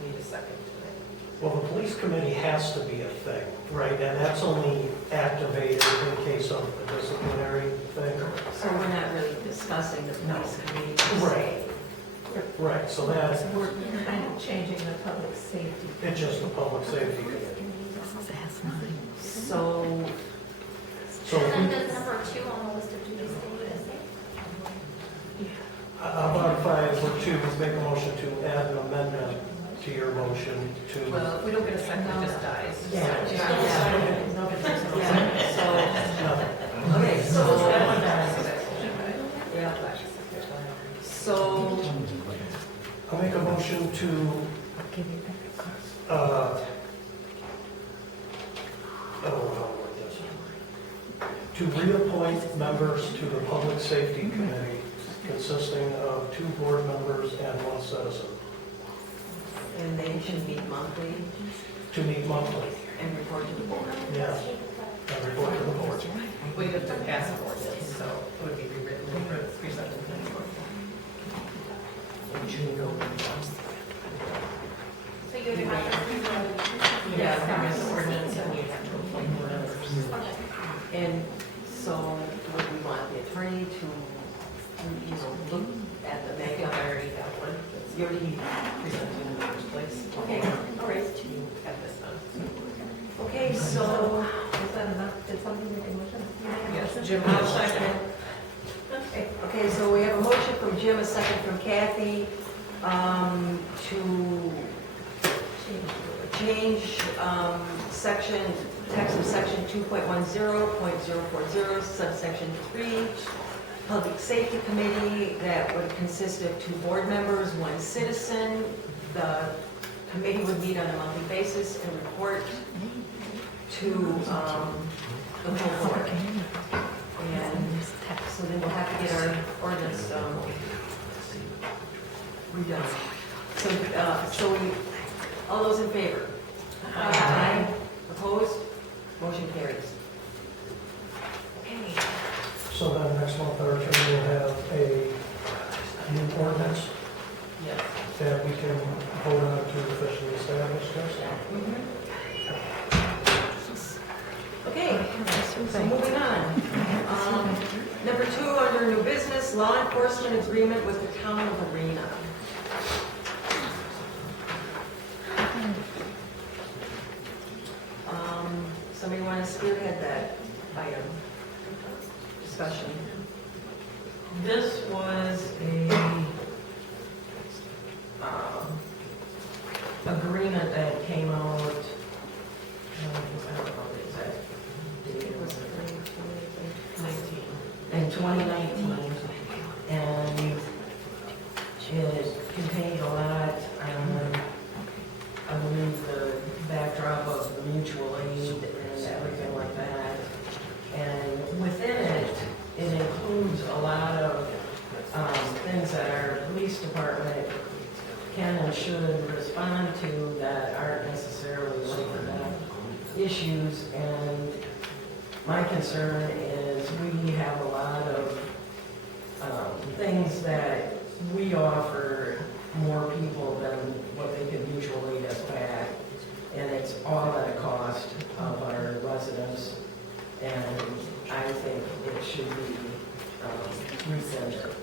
Need a second tonight. Well, the police committee has to be a thing, right? And that's only activated in case of a disciplinary thing. So we're not really discussing the police committee. per se. Right. Right, so that's, We're kind of changing the public safety. it's just the public safety committee. So, So if And we- then does number 2 on the list of duties stay the same? how about if I were to make a motion to add an amendment to your motion to, Well, if we don't get a second, it just dies. Yeah. yeah, okay, so, yeah. So, I'll make a motion to, how do I word this? To reappoint members to the Public Safety Committee consisting of 2 board members and 1 citizen, and they should meet monthly to meet monthly, and report to the board. yeah, and report to the board. We have to pass an ordinance, so it would be rewritten and presented to the board. So you would have to Yeah, pass an ordinance and you have to appoint members. And so, would we want the attorney to, you know, look at the I think makeup? I already have one. You already, Presented in the first place. okay, all right. You have this done. Okay, so, Is that enough? Did somebody make a motion? Yes, Jim. I'll second. Okay, so we have a motion from Jim, a second from Kathy, to change text of section 2.10.040, subsection 3, Public Safety Committee that would consist of 2 board members, 1 citizen. The committee would meet on a monthly basis and report to the whole board. And so then we'll have to get our ordinance redone. So all those in favor? Aye. Opposed? Motion carries. Okay. So then next month, our attorney will have a new ordinance Yes. that we can vote on to officially establish this. Okay, so moving on. Number 2, under new business, law enforcement agreement with the town of Arena. Somebody want to spearhead that item discussion? This was a agreement that came out, I don't know the exact date, it was 2019. In 2019, and it contained a lot, I believe the backdrop of the mutual aid and everything like that. And within it, it includes a lot of things that our police department can and should respond to that aren't necessarily labor issues. And my concern is we have a lot of things that we offer more people than what they can mutually get us back. And it's all at a cost of our residents. And I think it should be rescinded.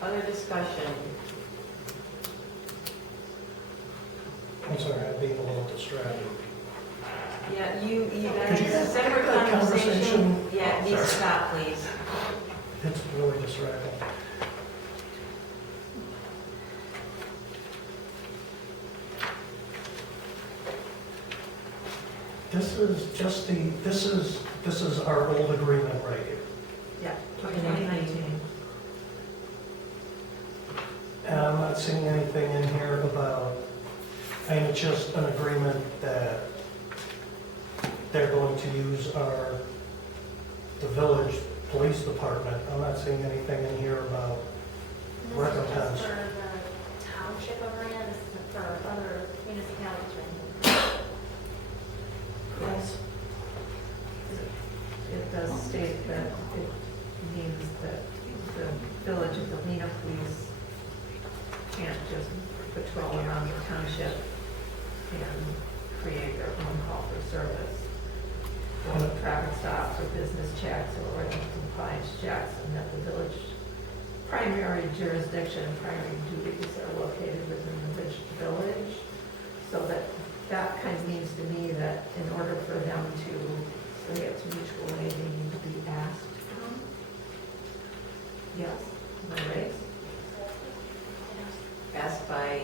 Other discussion? I'm sorry, I'm being a little distracted. Yeah, you Could you guys, separate that conversation. conversation? Yeah, it needs to stop, please. It's really distracting. This is just this is our old agreement right here. Yeah, 2019. And I'm not seeing anything in here about, and it's just an agreement that they're going to use the village police department. I'm not seeing anything in here about recompense. This is just for the township of Arena, this isn't for other municipalities or anything. Yes. It does state that it means that the village of Galena police can't just patrol around the township and create their own call for service. For traffic stops or business checks or compliance checks, and that the village primary jurisdiction, primary duties are located within the village. So that kind of means to me that in order for them to say it's mutual aid, they need to be asked. Yes, am I right? Asked by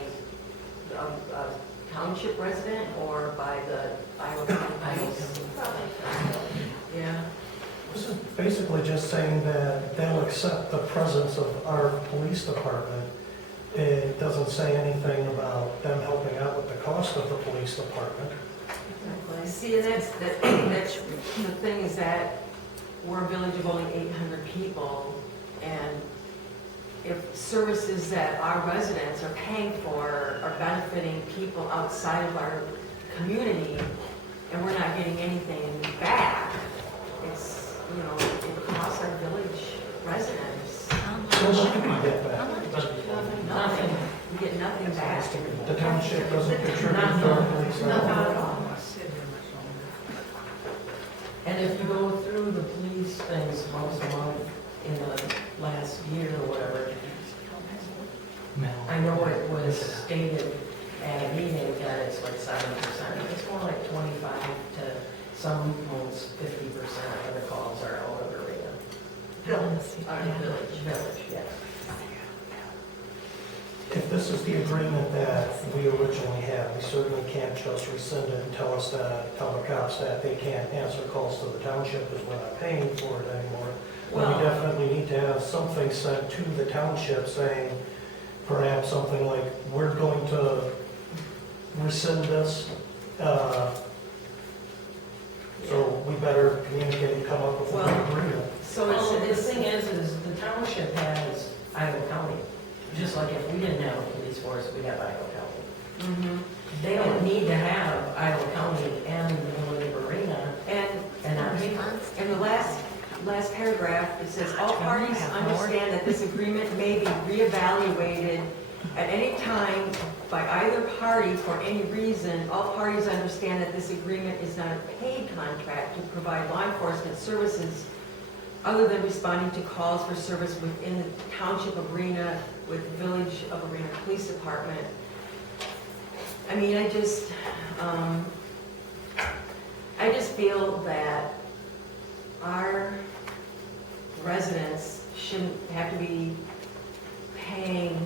a township resident or by the Iowa County Police? Yeah. This is basically just saying that they'll accept the presence of our police department. It doesn't say anything about them helping out with the cost of the police department. See, and that's the thing is that we're a village of only 800 people, and if services that our residents are paying for are benefiting people outside of our community, and we're not getting anything back, it's, it costs our village residents So what do we get back? nothing. We get nothing back. The township doesn't contribute to our police at all. And if you go through the police things once a month in the last year or whatever, I know it was stated at a meeting that it's like 7%. It's more like 25 to some months, 50% of the calls are out of Arena. Village. Village, yes. If this is the agreement that we originally had. We certainly can't just rescind it and tell the cops that they can't answer calls to the township because we're not paying for it anymore. But Well- we definitely need to have something sent to the township saying, perhaps something like, we're going to rescind this. So we better communicate and come up with Well, an agreement. So Well, the it's, thing is the township has Iowa County. Just like if we didn't have a police force, we'd have Iowa County. Mhm. They don't need to have Iowa County and the Village of Arena and not pay for it. in the last paragraph, it says, all parties understand that this agreement may be reevaluated at any time by either party for any reason. All parties understand that this agreement is not a paid contract to provide law enforcement services other than responding to calls for service within the Township of Arena with Village of Arena Police Department. I mean, I just feel that our residents shouldn't have to be paying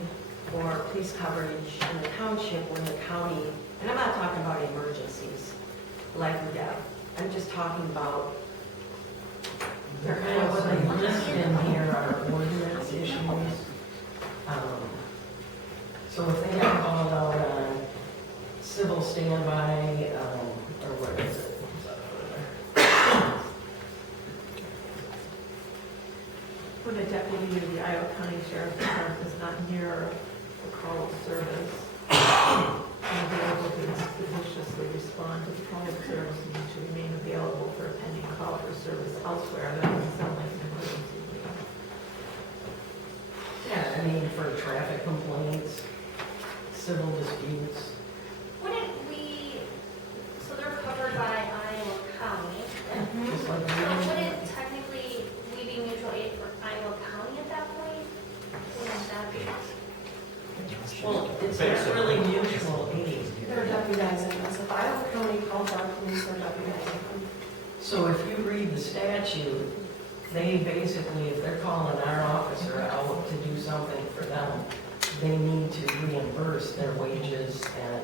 for police coverage in the township when the county, and I'm not talking about emergencies, life or death. I'm just talking about, They're kind of what they list in here are ordinance issues. So if they got called out on civil standby, or what is it? When a deputy of the Iowa County Sheriff's Department is not near the call of service, and available to expeditiously respond to the call of service and to remain available for a pending call for service elsewhere, that doesn't sound like an emergency. Yeah, I mean, for traffic complaints, civil disputes. Wouldn't we, so they're covered by Iowa County, Just like so we- wouldn't technically we be mutual aid for Iowa County at that point? Wouldn't that be? Well, it's not really mutual aid. They're deputizing us. If Iowa County calls our police, they're deputizing them. So if you read the statute, they basically, if they're calling our officer out to do something for them, they need to reimburse their wages and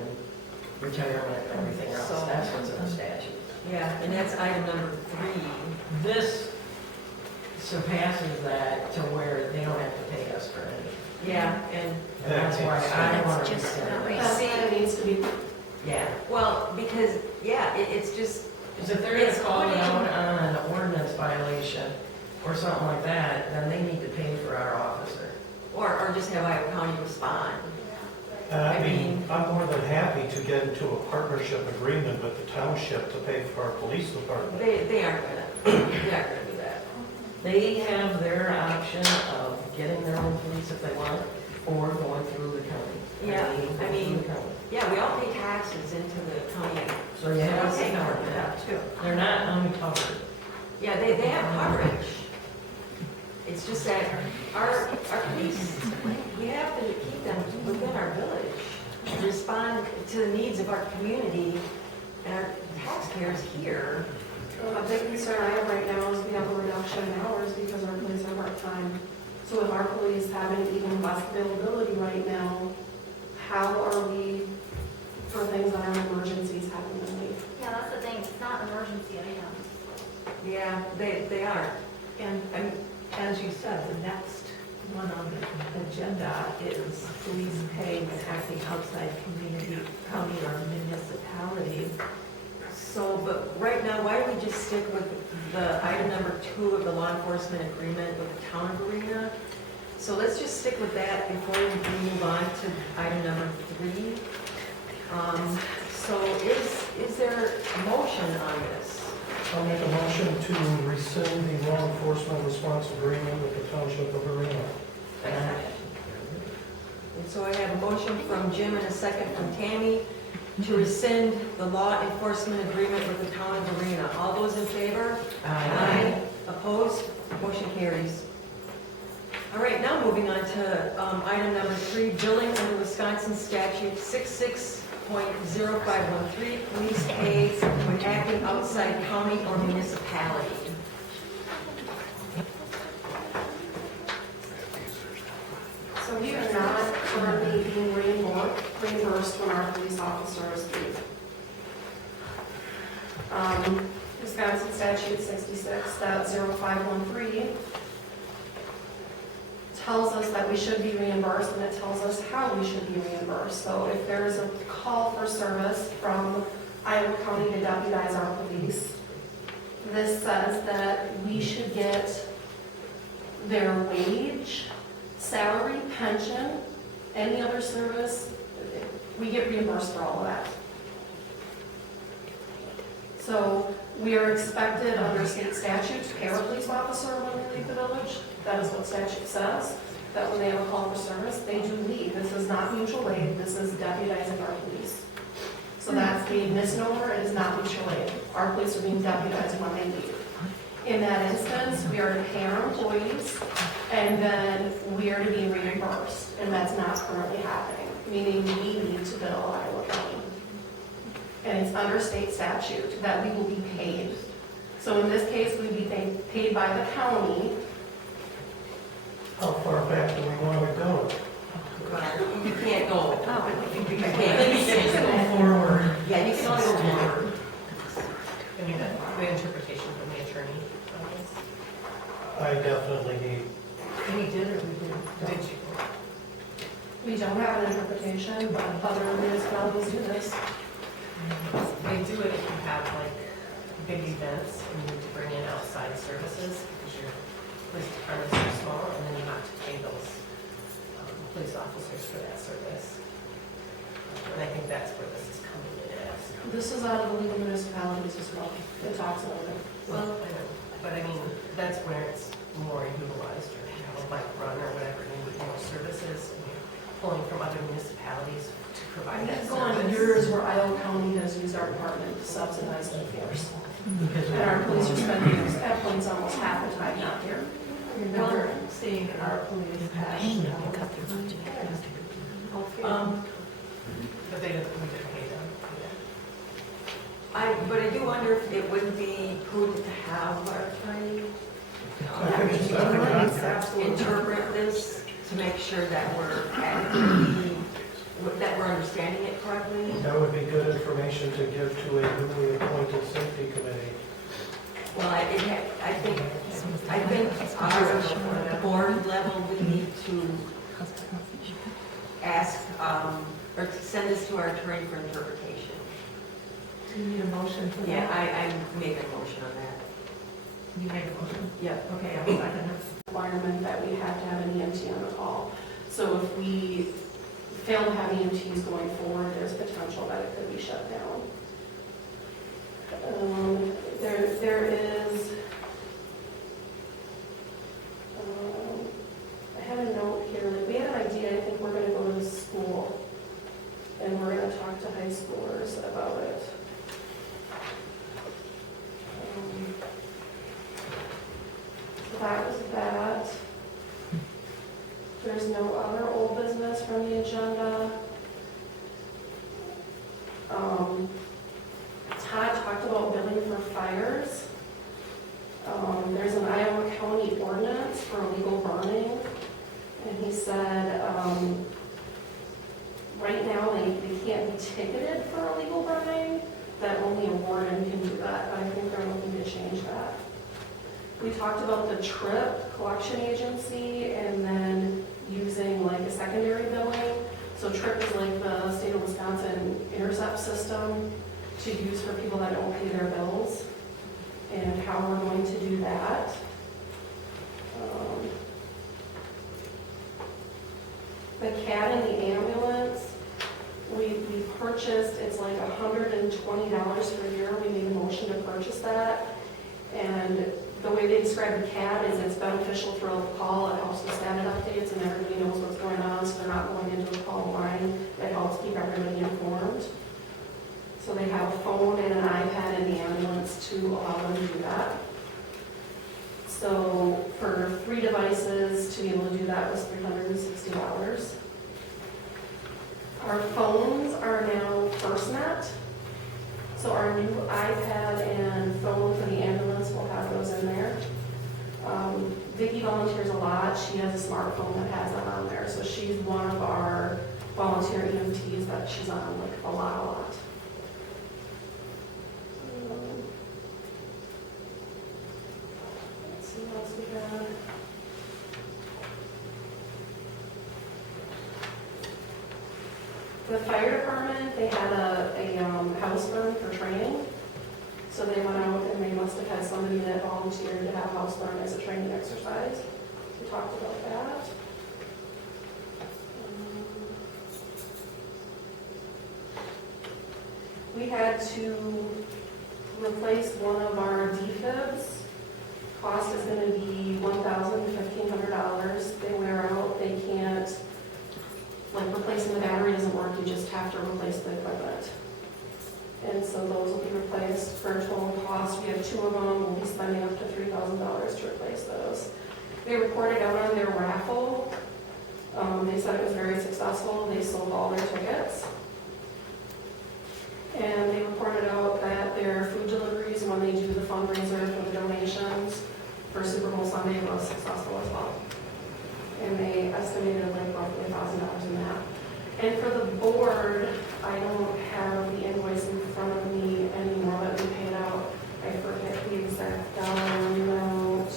retirement and everything else. So- That's what's in the statute. yeah, and that's item number 3. This surpasses that to where they don't have to pay us for anything. Yeah, and, And that's why I want to That's just rescind not it. That's why it needs to be, Yeah, well, because, yeah, it's just, because if they're gonna It's call putting- it out on an ordinance violation or something like that, then they need to pay for our officer. or just have Iowa County respond. And I I mean, mean- I'm more than happy to get into a partnership agreement with the township to pay for our police department. They aren't gonna do that. They have their option of getting their own police if they want, or going through the county. Yeah, They go I mean- through the county. Yeah, we all pay taxes into the county. So you have So to they cover cover that. that too. They're not uncovered. Yeah, they have coverage. It's just that our police, we have to keep them within our village, respond to the needs of our community and our taxpayers here. a big concern I have right now is we have a reduction in hours because our police are part-time. So if our police have an even less availability right now, how are we, for things that are emergencies happen to me? Yeah, that's the thing, it's not emergency items. Yeah, they aren't. And as you said, the next one on the agenda is police pay when acting outside community, county or municipality. So, but right now, why don't we just stick with the item number 2 of the law enforcement agreement with the town of Arena? So let's just stick with that before we move on to item number 3. So is there a motion on this? I'll make a motion to rescind the law enforcement response agreement with the township of Arena. And so I have a motion from Jim and a second from Tammy to rescind the law enforcement agreement with the town of Arena. All those in favor? Aye. Opposed? Motion carries. All right, now moving on to item number 3, billing under Wisconsin statute 66.0513, police pay when acting outside county or municipality. So we are not currently being reimbursed when our police officers leave. Wisconsin statute 66.0513 tells us that we should be reimbursed, and it tells us how we should be reimbursed. So if there is a call for service from Iowa County to deputize our police, this says that we should get their wage, salary, pension, any other service. We get reimbursed for all of that. So we are expected under state statute to pay our police officer when they leave the village. That is what statute says, that when they have a call for service, they do leave. This is not mutual aid, this is deputizing our police. So that's the misnomer, it is not mutual aid. Our police are being deputized when they leave. In that instance, we are to pay our employees, and then we are to be reimbursed, and that's not currently happening, meaning we need to bill Iowa County. And it's under state statute that we will be paid. So in this case, we'd be paid by the county. How far back do we want to go? You can't go. You I think can't. you can just go forward. Yeah, you can only go forward. I mean, the interpretation from the attorney. I definitely need, We did or we didn't? Did you? We don't have an interpretation, but other municipalities do this. They do it if you have like big events and you need to bring in outside services because your police departments are small, and then you have to pay those police officers for that service. And I think that's where this is coming in as. This is out of the legal municipalities as well. It talks about it. Well, I know, but I mean, that's where it's more utilized, or have a bike run or whatever, you need more services, and you're pulling from other municipalities to provide that I've gone service. years where Iowa County has used our department to subsidize the force. And our police are spending at points almost half the time not here. I remember seeing our police have. But they didn't, we didn't pay them. But I do wonder if it wouldn't be prudent to have our attorney interpret this to make sure that we're adequately, that we're understanding it correctly. that would be good information to give to a newly appointed safety committee. Well, I think our board level, we need to ask, or to send this to our attorney for interpretation. Do you need a motion for that? Yeah, I made a motion on that. You made a motion? Yep. Okay, I'll second it. Requirement that we have to have an EMT on the call. So if we fail to have EMTs going forward, there's potential that it could be shut down. There is, I have a note here, like we had an idea, I think we're gonna go to the school and we're gonna talk to high schoolers about it. So that was that. There's no other old business from the agenda. Todd talked about billing for fires. There's an Iowa County ordinance for illegal burning, and he said, right now they can't be ticketed for illegal burning, that only a warden can do that, but I think they're looking to change that. We talked about the TRIP collection agency and then using like a secondary billing. So TRIP is like the state of Wisconsin intercept system to use for people that don't pay their bills, and how we're going to do that. The CAD in the ambulance, we purchased, it's like $120 per year. We made a motion to purchase that. And the way they describe the CAD is it's beneficial throughout the call. It helps with status updates and everybody knows what's going on, so they're not going into the call blind. It helps keep everybody informed. So they have a phone and an iPad in the ambulance to allow them to do that. So for 3 devices to be able to do that was $360. Our phones are now FirstNet. So our new iPad and phone for the ambulance will have those in there. Vicki volunteers a lot. She has a smartphone that has that on there. So she volunteer EMTs that she's on, like a lot. Let's see what else we got. The fire department, they had a house burn for training. So they went out and they must have had somebody that volunteered to have house burn as a training exercise. We talked about that. We had to replace one of our defibs. Cost is going to be $1,000 to $1,500. They wear out, they can't, like replacing the battery doesn't work, you just have to replace the equipment. And so those will be replaced for a total cost. We have 2 of them, we'll be spending up to $3,000 to replace those. They reported out on their raffle. They said it was very successful. They sold all their tickets. And they reported out that their food deliveries, when they do the fundraiser for the donations for Super Bowl Sunday, was successful as well. And they estimated like roughly $1,000 in that. And for the board, I don't have the invoice in front of me anymore that we paid out. I forget the exact dollar amount.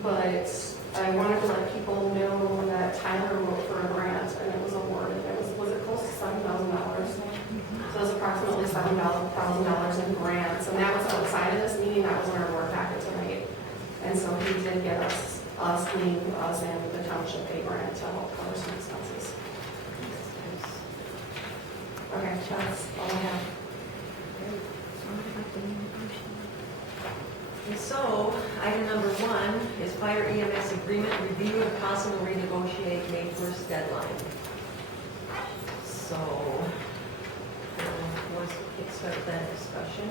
But I wanted to let people know that Tyler wrote for a grant and it was awarded. Was it close to $7,000? So it was approximately $7,000 in grants. And that was outside of this meeting, that was in our board packet tonight. And so he did get us and the township a grant to help cover some expenses. Okay, that's all I have. And so, item number 1 is fire EMS agreement review and possible renegotiate May 1st deadline. So, let's kickstart that discussion.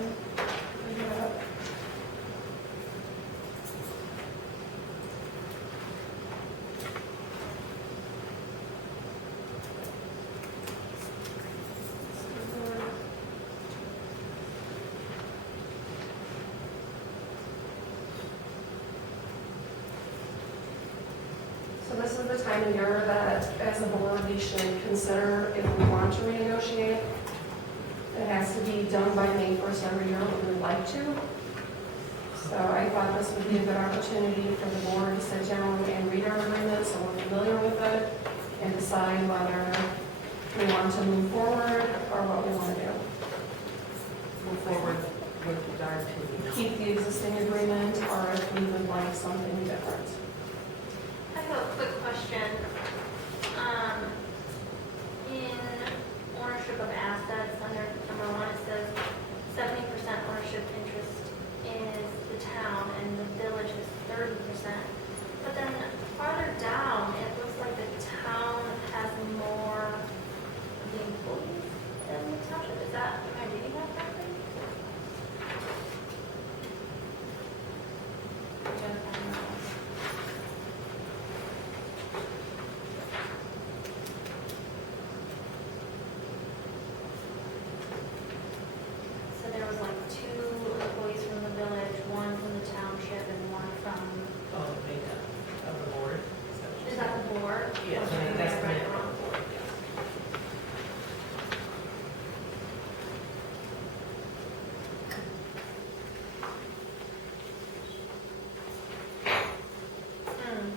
So this is the time of year that, as a board, we should consider if we want to renegotiate. It has to be done by May 1st every year, we would like to. So I thought this would be a good opportunity for the board to sit down and read our agreement so we're familiar with it and decide whether we want to move forward or what we want to do. Move forward with regard to. Keep the existing agreement or if we would like something different. I have a quick question. In ownership of assets, under number 1, it says 70% ownership interest is the town and the village is 30%. But then farther down, it looks like the town has more of the employees than the township. Is that, am I reading that correctly? So there was like 2 employees from the village, 1 from the township, and 1 from, Oh, the makeup of the board. is that the board? Yes, I think that's the makeup of the board, yes. Hmm.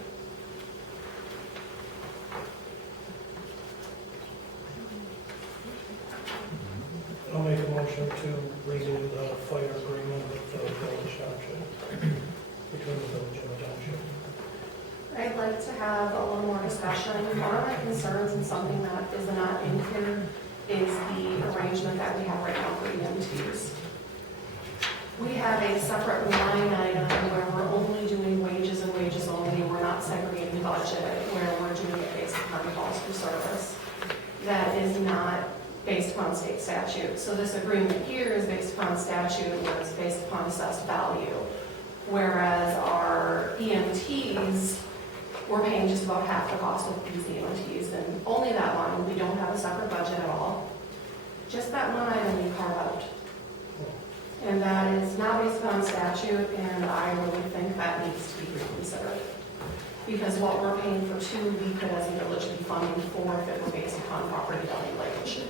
I'll make a motion to renew the fire agreement with the village township, between the village and the township. I'd like to have a little more discussion. One of my concerns and something that is not in here is the arrangement that we have right now for EMTs. We have a separate line item where we're only doing wages and wages only. We're not segregating budget, where we're doing it based upon calls for service. That is not based upon state statute. So this agreement here is based upon statute, where it's based upon assessed value. Whereas our EMTs, we're paying just about half the cost of these EMTs, and only that line. We don't have a separate budget at all. Just that one item we carve out. And that is not based upon statute, and I really think that needs to be reconsidered. Because what we're paying for 2, we could as a village be funding 4 if it were based upon upon property value language.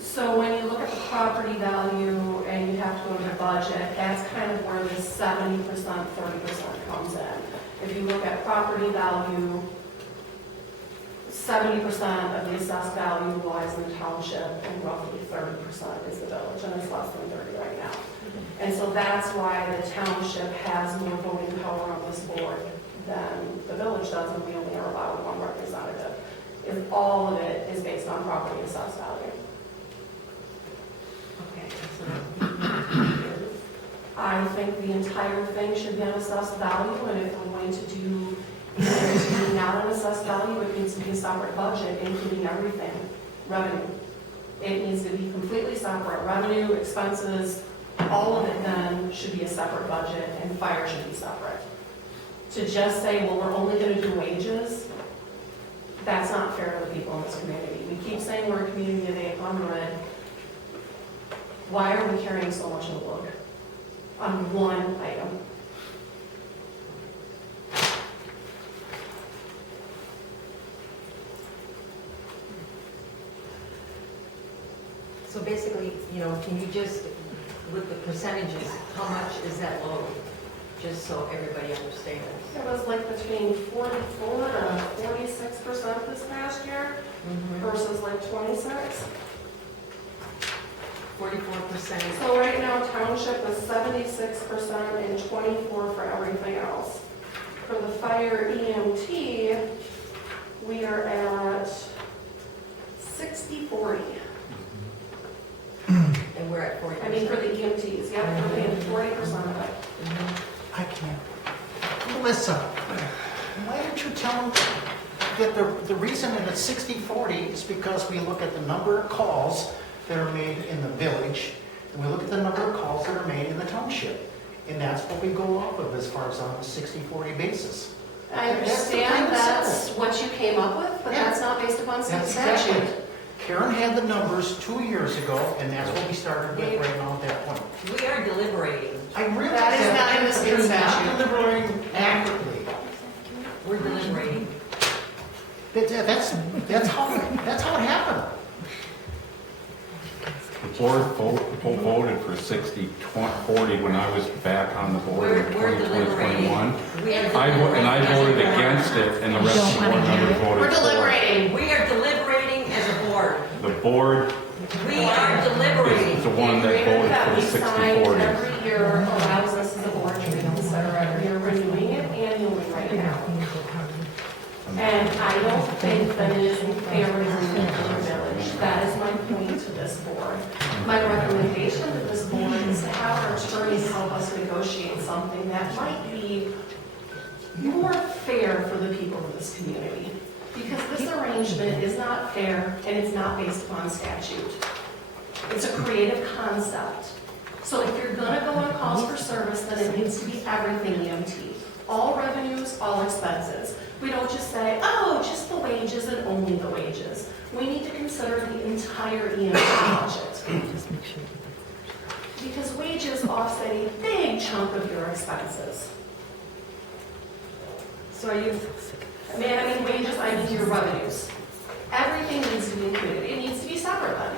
So when you look at the property value and you have to go to the budget, that's kind of where this 70%, 30% comes in. If you look at property value, 70% of the assessed value lies in the township and roughly 30% is the village, and it's less than 30 right now. And so that's why the township has more voting power on this board than the village does, and we only are allowed one representative. If all of it is based on property assessed value. Okay, so I think the entire thing should be an assessed value, and if we're going to do not an assessed value, it needs to be a separate budget, including everything, revenue. It needs to be completely separate, revenue, expenses, all of it then should be a separate budget, and fire should be separate. To just say, well, we're only gonna do wages, that's not fair to the people in this community. We keep saying we're a community of 800. Why are we carrying so much of the load on one item? So basically, can you just, with the percentages, how much is that load? Just so everybody understands. It was like between 44 to 46% this past year versus like 26. 44%. So right now township is 76% and 24 for everything else. For the fire EMT, we are at 60-40. And we're at 40%. I mean, for the EMTs, yep, we're paying 40% of it. I can't. Melissa, why don't you tell them that the reason that it's 60-40 is because we look at the number of calls that are made in the village, and we look at the number of calls that are made in the township. And that's what we go off of as far as on a 60-40 basis. I understand that's what you came up with, but that's not based upon state That's statute. exactly. Karen had the numbers 2 years ago, and that's what we started with right now at that point. We are deliberating. I realize That is not in the state You're not statute. delivering accurately. We're deliberating. That's how it happened. The board voted for 60-40 when I was back on the board in We're 2021. deliberating. We are And I voted deliberating as a board. against it, and the rest of the board members voted for it. We're deliberating. We are deliberating as a board. The board We are deliberating. is the one that voted for the The agreement that we 60-40. sign every year allows us as a board to reconsider every year, renewing it annually right now. And I don't think that it is a fair agreement for the village. That is my point to this board. My recommendation to this board is to have our attorneys help us negotiate something that might be more fair for the people of this community. Because this arrangement is not fair and it's not based upon statute. It's a creative concept. So if you're gonna go on calls for service, then it needs to be everything EMT. All revenues, all expenses. We don't just say, oh, just the wages and only the wages. We need to consider the entire EMT budget. Because wages offset a big chunk of your expenses. So are you, I mean wages, I mean your revenues. Everything needs to be included. It needs to be separate then,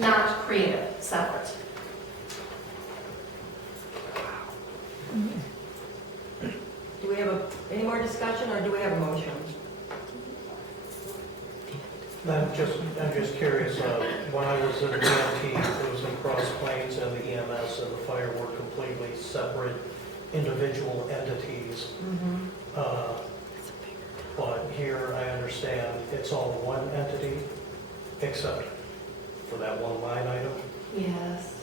not creative, separate. do we have any more discussion or do we have a motion? I'm just curious, when I was in the EMT, it was in Cross Plains and the EMS and the fire were completely separate individual entities. But here I understand it's all one entity, except for that one line item. Yes.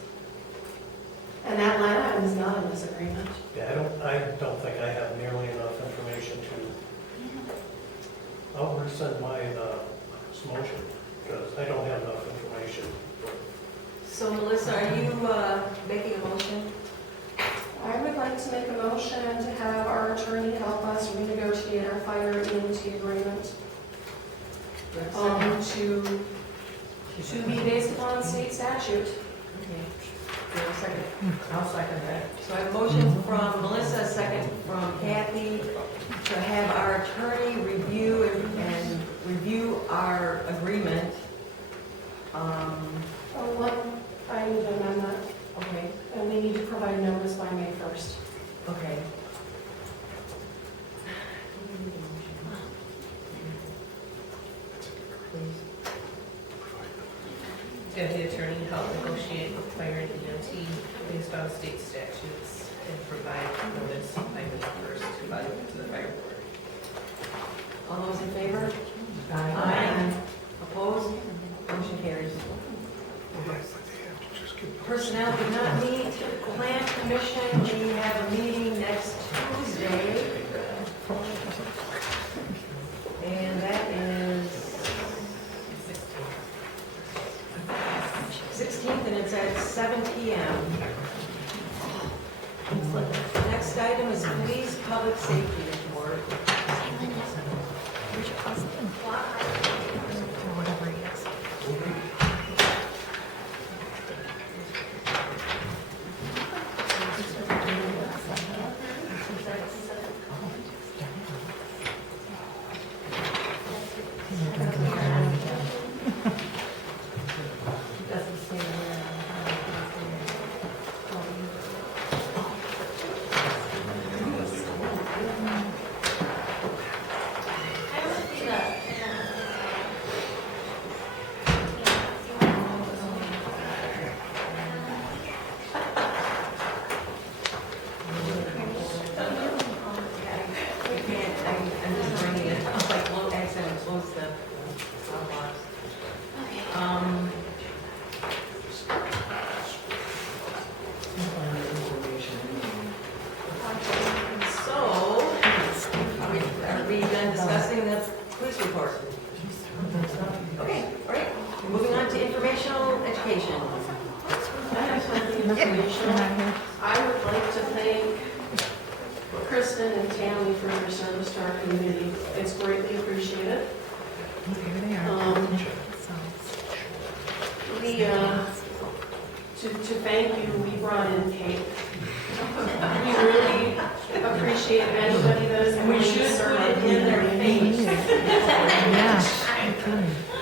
And that line item is not in this agreement. Yeah, I don't think I have nearly enough information to, I'll resend my motion, because I don't have enough information. So Melissa, are you making a motion? I would like to make a motion to have our attorney help us renegotiate our fire EMT agreement. Do we have a second? To be based upon state statute. Okay. Do we have a second? I'll second that. So I have a motion from Melissa, a second from Kathy, to attorney review and review our agreement. One, I need to amend that, Okay, and we need to provide notice by May 1st. okay. Have the attorney help negotiate with fire and EMT based on state statutes and provide notice by May 1st to the fire board. All those in favor? Aye. Opposed? Motion carries. Personnel did not meet. Plan Commission, we have a meeting next Tuesday. And that is 16th, and it's at 7 p.m. Next item is police public safety report. Doesn't say I'm just bringing it, I was like, well, accidentally close the box. So, are we done discussing the police report? Okay, all right, moving on to informational education. I have something informational. I would like to thank Kristen and Tammy for their service to our community. It's greatly appreciated. To thank you, we brought in cake. We really appreciate anybody that is And we willing should to serve put our it in their community. face.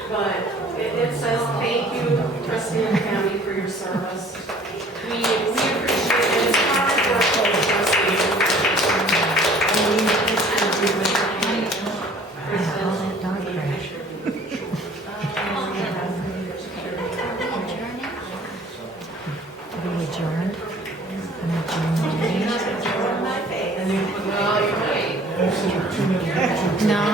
But it says, thank you, Kristen and Tammy, for your service. We appreciate it. It's hard work for No.